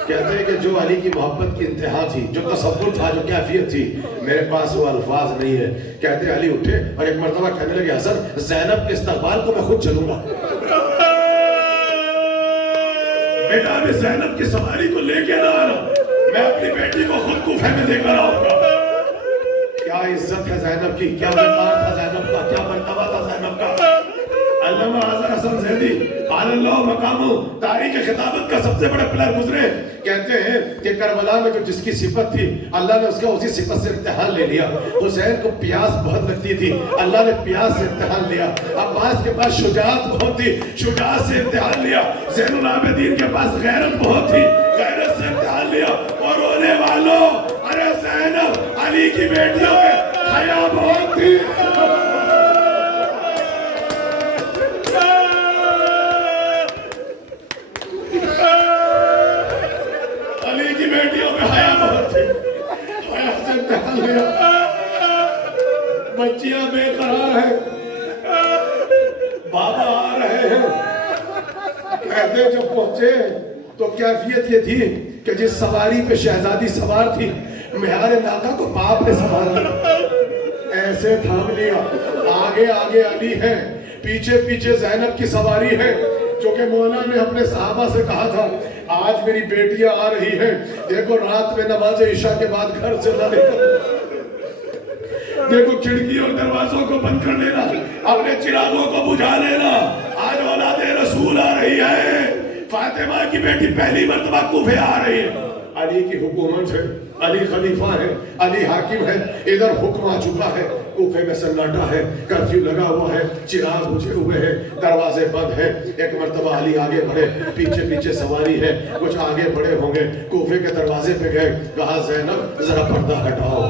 کہتے ہیں کہ جو علی کی محبت کی انتہا تھی، جو تصور تھا، جو کیفیت تھی، میرے پاس وہ الفاظ نہیں ہے. کہتے ہیں علی اٹھے اور ایک مرتبہ کہنے لگے حسن زینب کے استقبال کو میں خود چلوں گا. بیٹا میں زینب کی سواری کو لے کے نہ آنا، میں اپنی بیٹی کو خود کوفے میں دے کر آؤں گا. کیا عزت ہے زینب کی، کیا وقار تھا زینب کا، کیا مرتبہ تھا زینب کا. علامہ اظہر حسن زیدی قال اللہ مقامہ تاریخ خطابت کا سب سے بڑے پلر گزرے. کہتے ہیں کہ کربلا میں جو جس کی صفت تھی اللہ نے اس کا اسی صفت سے امتحان لے لیا. حسین کو پیاس بہت لگتی تھی، اللہ نے پیاس سے امتحان لیا. عباس کے پاس شجاعت بہت تھی، شجاعت سے امتحان لیا. زین العابدین کے پاس غیرت بہت تھی، غیرت سے امتحان لیا. اور رونے والوں، ارے زینب علی کی بیٹیوں میں حیا بہت تھی. بچیاں بے قرار ہیں، بابا آ رہے ہیں. کہتے جب پہنچے تو کیفیت یہ تھی کہ جس سواری پہ شہزادی سوار تھی مہار ناقہ کو باپ نے سوار لیا، ایسے تھام لیا. آگے آگے علی ہے، پیچھے پیچھے زینب کی سواری ہے. جو کہ مولا نے اپنے صحابہ سے کہا تھا آج میری بیٹیاں آ رہی ہیں، دیکھو رات میں نماز عشاء کے بعد گھر سے نہ نکلو، دیکھو کھڑکی اور دروازوں کو بند کر لینا، اپنے چراغوں کو بجھا لینا. آج اولاد رسول آ رہی ہے، فاطمہ کی بیٹی پہلی مرتبہ کوفے آ رہی ہے. علی کی حکومت ہے، علی خلیفہ ہے، علی حاکم ہے. ادھر حکم آ چکا ہے، کوفے میں سناٹا ہے، کرفیو لگا ہوا ہے، چراغ بجھے ہوئے ہیں، دروازے بند ہیں. ایک مرتبہ علی آگے بڑھے، پیچھے پیچھے سواری ہے، کچھ آگے بڑھے ہوں گے. کوفے کے دروازے پہ گئے، کہا زینب ذرا پردہ ہٹاؤ.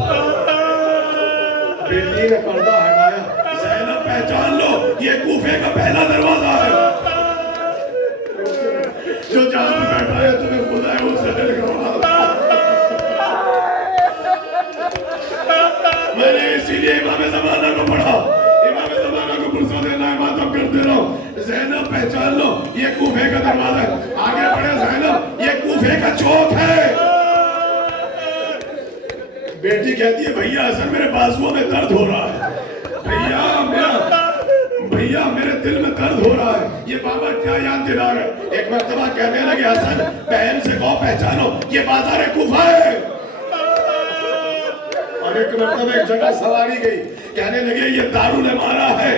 بیٹی نے پردہ ہٹایا. زینب پہچان لو یہ کوفے کا پہلا دروازہ ہے، جو جہاں پہ بیٹھا ہے تمہیں خدا ہے اس سے میں نے اسی لیے امام زمانہ کو پڑھا، امام زمانہ کو پرسوں دینا ہے، ماتم کرتے رہو. زینب پہچان لو یہ کوفے کا دروازہ ہے. آگے بڑھے زینب یہ کوفے کا چوک ہے. بیٹی کہتی ہے بھیا حسن میرے بازوؤں میں درد ہو رہا ہے، بھیا میرے دل میں درد ہو رہا ہے. یہ بابا کیا یاد دلا رہا ہے. ایک مرتبہ کہنے لگے حسن بہن سے کہو پہچانو یہ بازار کوفہ ہے. اور ایک مرتبہ ایک جگہ سواری گئی، کہنے لگے یہ دارالامارہ ہے،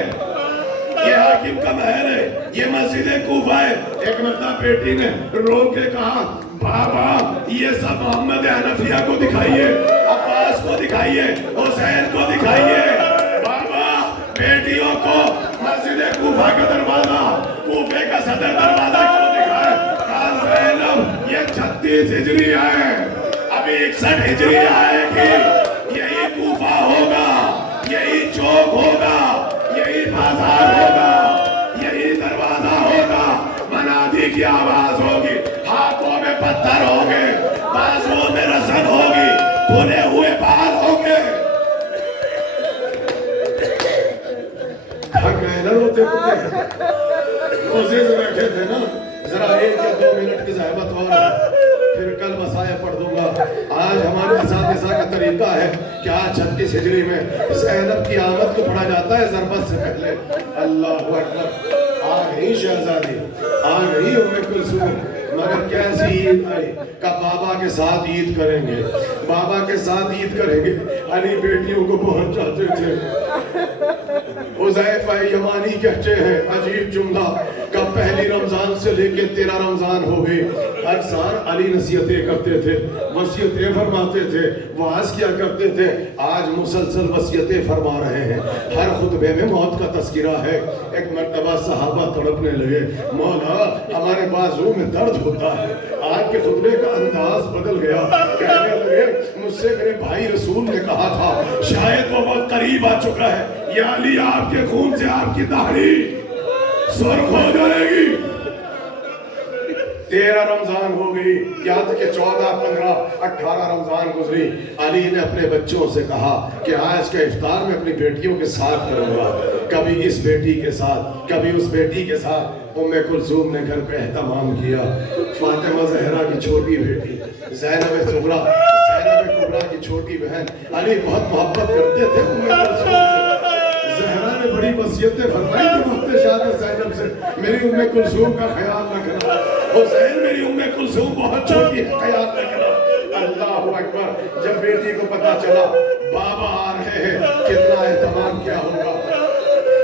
یہ حاکم کا محل ہے، یہ مسجد کوفہ ہے. ایک مرتبہ بیٹی نے رو کے کہا بابا یہ سب محمد حنفیہ کو دکھائیے، عباس کو دکھائیے، حسین کو دکھائیے. بابا بیٹیوں کو مسجد کوفہ کا دروازہ، کوفے کا صدر دروازہ کیوں دکھائے؟ کہا زینب یہ 36 ہجری ہے، ابھی 61 ہجری آئے گی، یہی کوفہ ہوگا، یہی چوک ہوگا، یہی بازار ہوگا، یہی دروازہ ہوگا. منادی کی آواز ہوگی، ہاتھوں میں پتھر ہوں گے، بازوؤں میں رسن ہوگی، کھلے ہوئے بال ہوں گے. تھک گئے نا روتے پتے روزے سے بیٹھے تھے نا، ذرا 1 یا 2 منٹ کی زحمت اور پھر کل مسائل پڑھ دوں گا. آج ہمارے اساتذہ کا طریقہ ہے کہ آج 36 ہجری میں زینب کی آمد کو پڑھا جاتا ہے ضربت سے پہلے. اللہ اکبر، آ گئی شہزادی، آ گئی ام کلثوم. مگر کیسی عید آئی کہ بابا کے ساتھ عید کریں گے، بابا کے ساتھ عید کریں گے. علی بیٹیوں کو بہت چاہتے تھے. حذیفہ یمانی کہتے ہیں عجیب جملہ کہ پہلی رمضان سے لے کے 13 رمضان ہو گئی، ہر سال علی نصیحتیں کرتے تھے، وصیتیں فرماتے تھے، وعظ کیا کرتے تھے. آج مسلسل وصیتیں فرما رہے ہیں، ہر خطبے میں موت کا تذکرہ ہے. ایک مرتبہ صحابہ تڑپنے لگے، مولا ہمارے بازو میں درد ہوتا ہے. آج کے خطبے کا انداز بدل گیا، کہنے لگے مجھ سے میرے بھائی رسول نے کہا تھا شاید وہ وقت قریب آ چکا ہے، یا علی آپ کے خون سے آپ کی داڑھی سرخ ہو جائے گی. 13 رمضان ہو گئی، یہاں تک کہ 14، 15، 18 رمضان گزری. علی نے اپنے بچوں سے کہا کہ آج کا افطار میں اپنی بیٹیوں کے ساتھ کروں گا، کبھی اس بیٹی کے ساتھ، کبھی اس بیٹی کے ساتھ. ام کلثوم نے گھر پہ اہتمام کیا. فاطمہ زہرا کی چھوٹی بیٹی زینب صغریٰ، زینب کبریٰ کی چھوٹی بہن علی بہت محبت کرتے تھے ام کلثوم سے. زہرا نے بڑی وصیتیں فرمائی تھی وقت شہادت زینب سے، میری ام کلثوم کا خیال رکھنا. حسین میری ام کلثوم بہت چھوٹی ہے، خیال رکھنا. اللہ اکبر. جب بیٹی کو پتا چلا بابا آ رہے ہیں، کتنا اہتمام کیا ہوگا،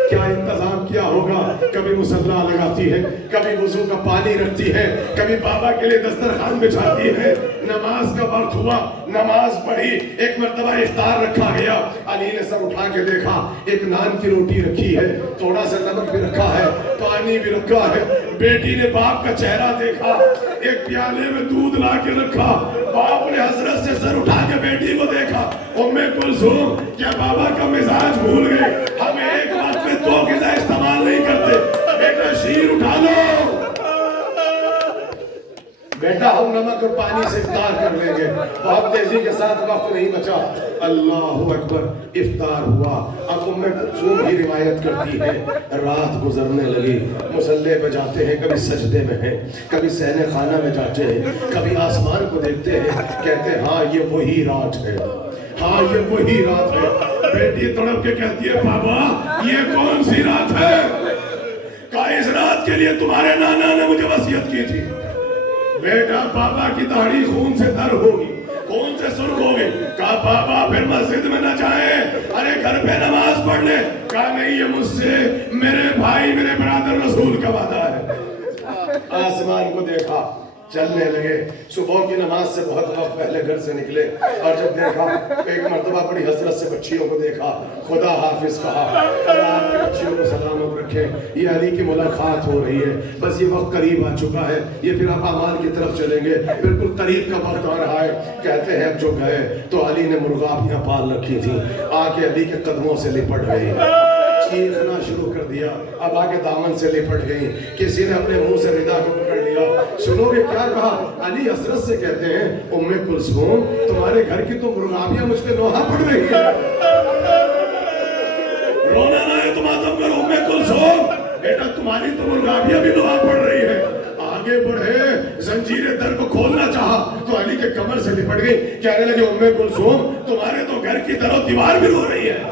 کیا انتظام کیا ہوگا. کبھی مصلی لگاتی ہے، کبھی وضو کا پانی رکھتی ہے، کبھی بابا کے لیے دسترخوان بچھاتی ہے. نماز کا وقت ہوا، نماز پڑھی. ایک مرتبہ افطار رکھا گیا. علی نے سر اٹھا کے دیکھا، ایک نان کی روٹی رکھی ہے، تھوڑا سا نمک بھی رکھا ہے، پانی بھی رکھا ہے. بیٹی نے باپ کا چہرہ دیکھا، ایک پیالے میں دودھ لا کے رکھا. باپ نے حسرت سے سر اٹھا کے بیٹی کو دیکھا. ام کلثوم کیا بابا کا مزاج بھول گئے؟ ہم ایک وقت میں دو غذا استعمال نہیں کرتے. بیٹا شیر اٹھا لو، بیٹا ہم نمک اور پانی سے افطار کر لیں گے. بہت تیزی کے ساتھ، وقت نہیں بچا. اللہ اکبر. افطار ہوا. اب ام کلثوم ہی روایت کرتی ہے، رات گزرنے لگی. مصلی پہ جاتے ہیں، کبھی سجدے میں ہیں، کبھی صحن خانہ میں جاتے ہیں، کبھی آسمان کو دیکھتے ہیں، کہتے ہیں ہاں یہ وہی رات ہے، ہاں یہ وہی رات ہے. بیٹی تڑپ کے کہتی ہے بابا یہ کون سی رات ہے؟ کہا اس رات کے لیے تمہارے نانا نے مجھے وصیت کی تھی. بیٹا بابا کی داڑھی خون سے تر ہوگی، خون سے سرخ ہوگی. کہا بابا پھر مسجد میں نہ جائیں، ارے گھر پہ نماز پڑھ لیں. کہا نہیں یہ مجھ سے میرے بھائی میرے برادر رسول کا وعدہ ہے. آسمان کو دیکھا، چلنے لگے. صبح کی نماز سے بہت وقت پہلے گھر سے نکلے اور جب دیکھا ایک مرتبہ بڑی حسرت سے بچیوں کو دیکھا. خدا حافظ کہا، اللہ آپ کی بچیوں کو سلامت رکھے. یہ علی کی ملاقات ہو رہی ہے، بس یہ وقت قریب آ چکا ہے، یہ پھر آپ اعمال کی طرف چلیں گے، بالکل قریب کا وقت آ رہا ہے. کہتے ہیں اب جو گئے تو علی نے مرغابیاں پال رکھی تھیں، آ کے علی کے قدموں سے لپٹ گئی، چیخنا شروع کر دیا. اب آ کے دامن سے لپٹ گئی. کسی نے اپنے منہ سے ردا کو پکڑ لیا. سنو گے کیا کہا؟ علی حسرت سے کہتے ہیں ام کلثوم تمہارے گھر کی تو مرغابیاں مجھ پہ نوحہ پڑ رہی ہیں. رونا نہ ہے تو ماتم کرو ام کلثوم، بیٹا تمہاری تو مرغابیاں بھی نوحہ پڑ رہی ہیں. آگے بڑھے، زنجیر در کو کھولنا چاہا تو علی کے کمر سے لپٹ گئی. کہنے لگے ام کلثوم تمہارے تو گھر کی در و دیوار بھی رو رہی ہے،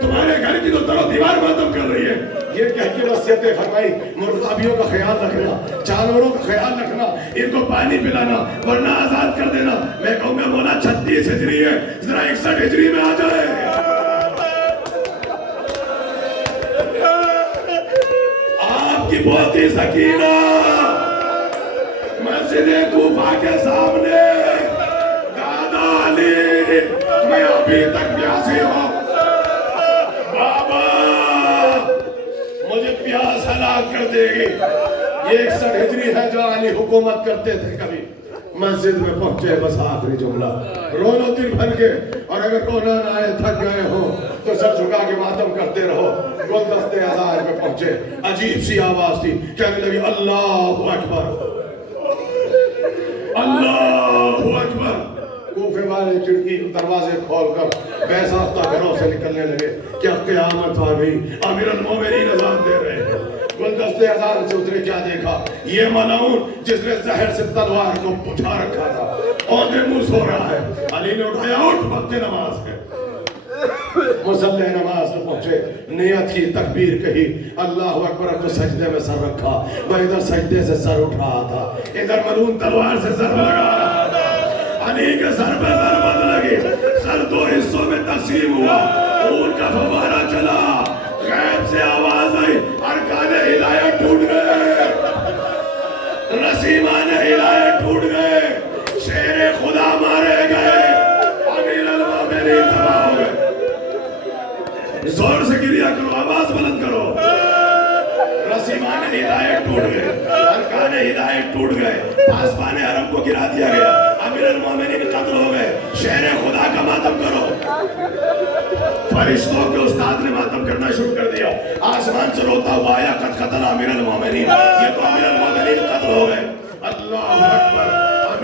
تمہارے گھر کی تو در و دیوار ماتم کر رہی ہے. یہ کہہ کے وصیتیں فرمائی، مرغابیوں کا خیال رکھنا، جانوروں کا خیال رکھنا، ان کو پانی پلانا ورنہ آزاد کر دینا. میں کہوں گا مولا 36 ہجری ہے، ذرا 61 ہجری میں آ جائے. آپ کی پوتی سکینہ مسجد کوفہ کے سامنے، دادا علی میں ابھی تک پیاسی ہوں، بابا مجھے پیاس ہلاک کر دے گی. یہ 61 ہجری ہے جو علی حکومت کرتے تھے. کبھی مسجد میں پہنچے، بس آخری جملہ رونو دل بھر کے، اور اگر رونا نہ آئے تھک گئے ہو تو سر جھکا کے ماتم کرتے رہو. گلدستے ہزار میں پہنچے، عجیب سی آواز تھی، کہنے لگی اللہ اکبر، اللہ اکبر. کوفے والے کھڑکی دروازے کھول کر بے ساختہ گھروں سے نکلنے لگے. کیا قیامت آ گئی، امیر المومنین اذان دے رہے ہیں. گلدستے ہزار سے اترے، کیا دیکھا؟ یہ ملعون جس نے زہر سے تلوار کو بجھا رکھا تھا اوندے منہ سو رہا ہے. علی نے اٹھایا، اٹھ وقت نماز ہے. مصلی نماز میں پہنچے، نیت کی، تکبیر کہی، اللہ اکبر. اب تو سجدے میں سر رکھا، وہ ادھر سجدے سے سر اٹھ رہا تھا، ادھر ملعون تلوار سے سر لگا رہا تھا. علی کے سر پہ ضربت لگی، سر دو حصوں میں تقسیم ہوا، خون کا فوارہ چلا. غیب سے آواز آئی، ارکان ہدایت ٹوٹ گئے، رسیمان ہدایت ٹوٹ گئے، شیر خدا مارے گئے، امیر المومنین تباہ ہو گئے. زور سے گریا کرو، آواز بلند کرو. رسیمان ہدایت ٹوٹ گئے، ارکان ہدایت ٹوٹ گئے، پاسبان حرم کو گرا دیا گیا، امیر المومنین قتل ہو گئے. شیر خدا کا ماتم کرو. فرشتوں کے استاد نے ماتم کرنا شروع کر دیا. آسمان سے روتا ہوا آیا، قد قتل امیر المومنین، یہ تو امیر المومنین قتل ہو گئے. اللہ اکبر.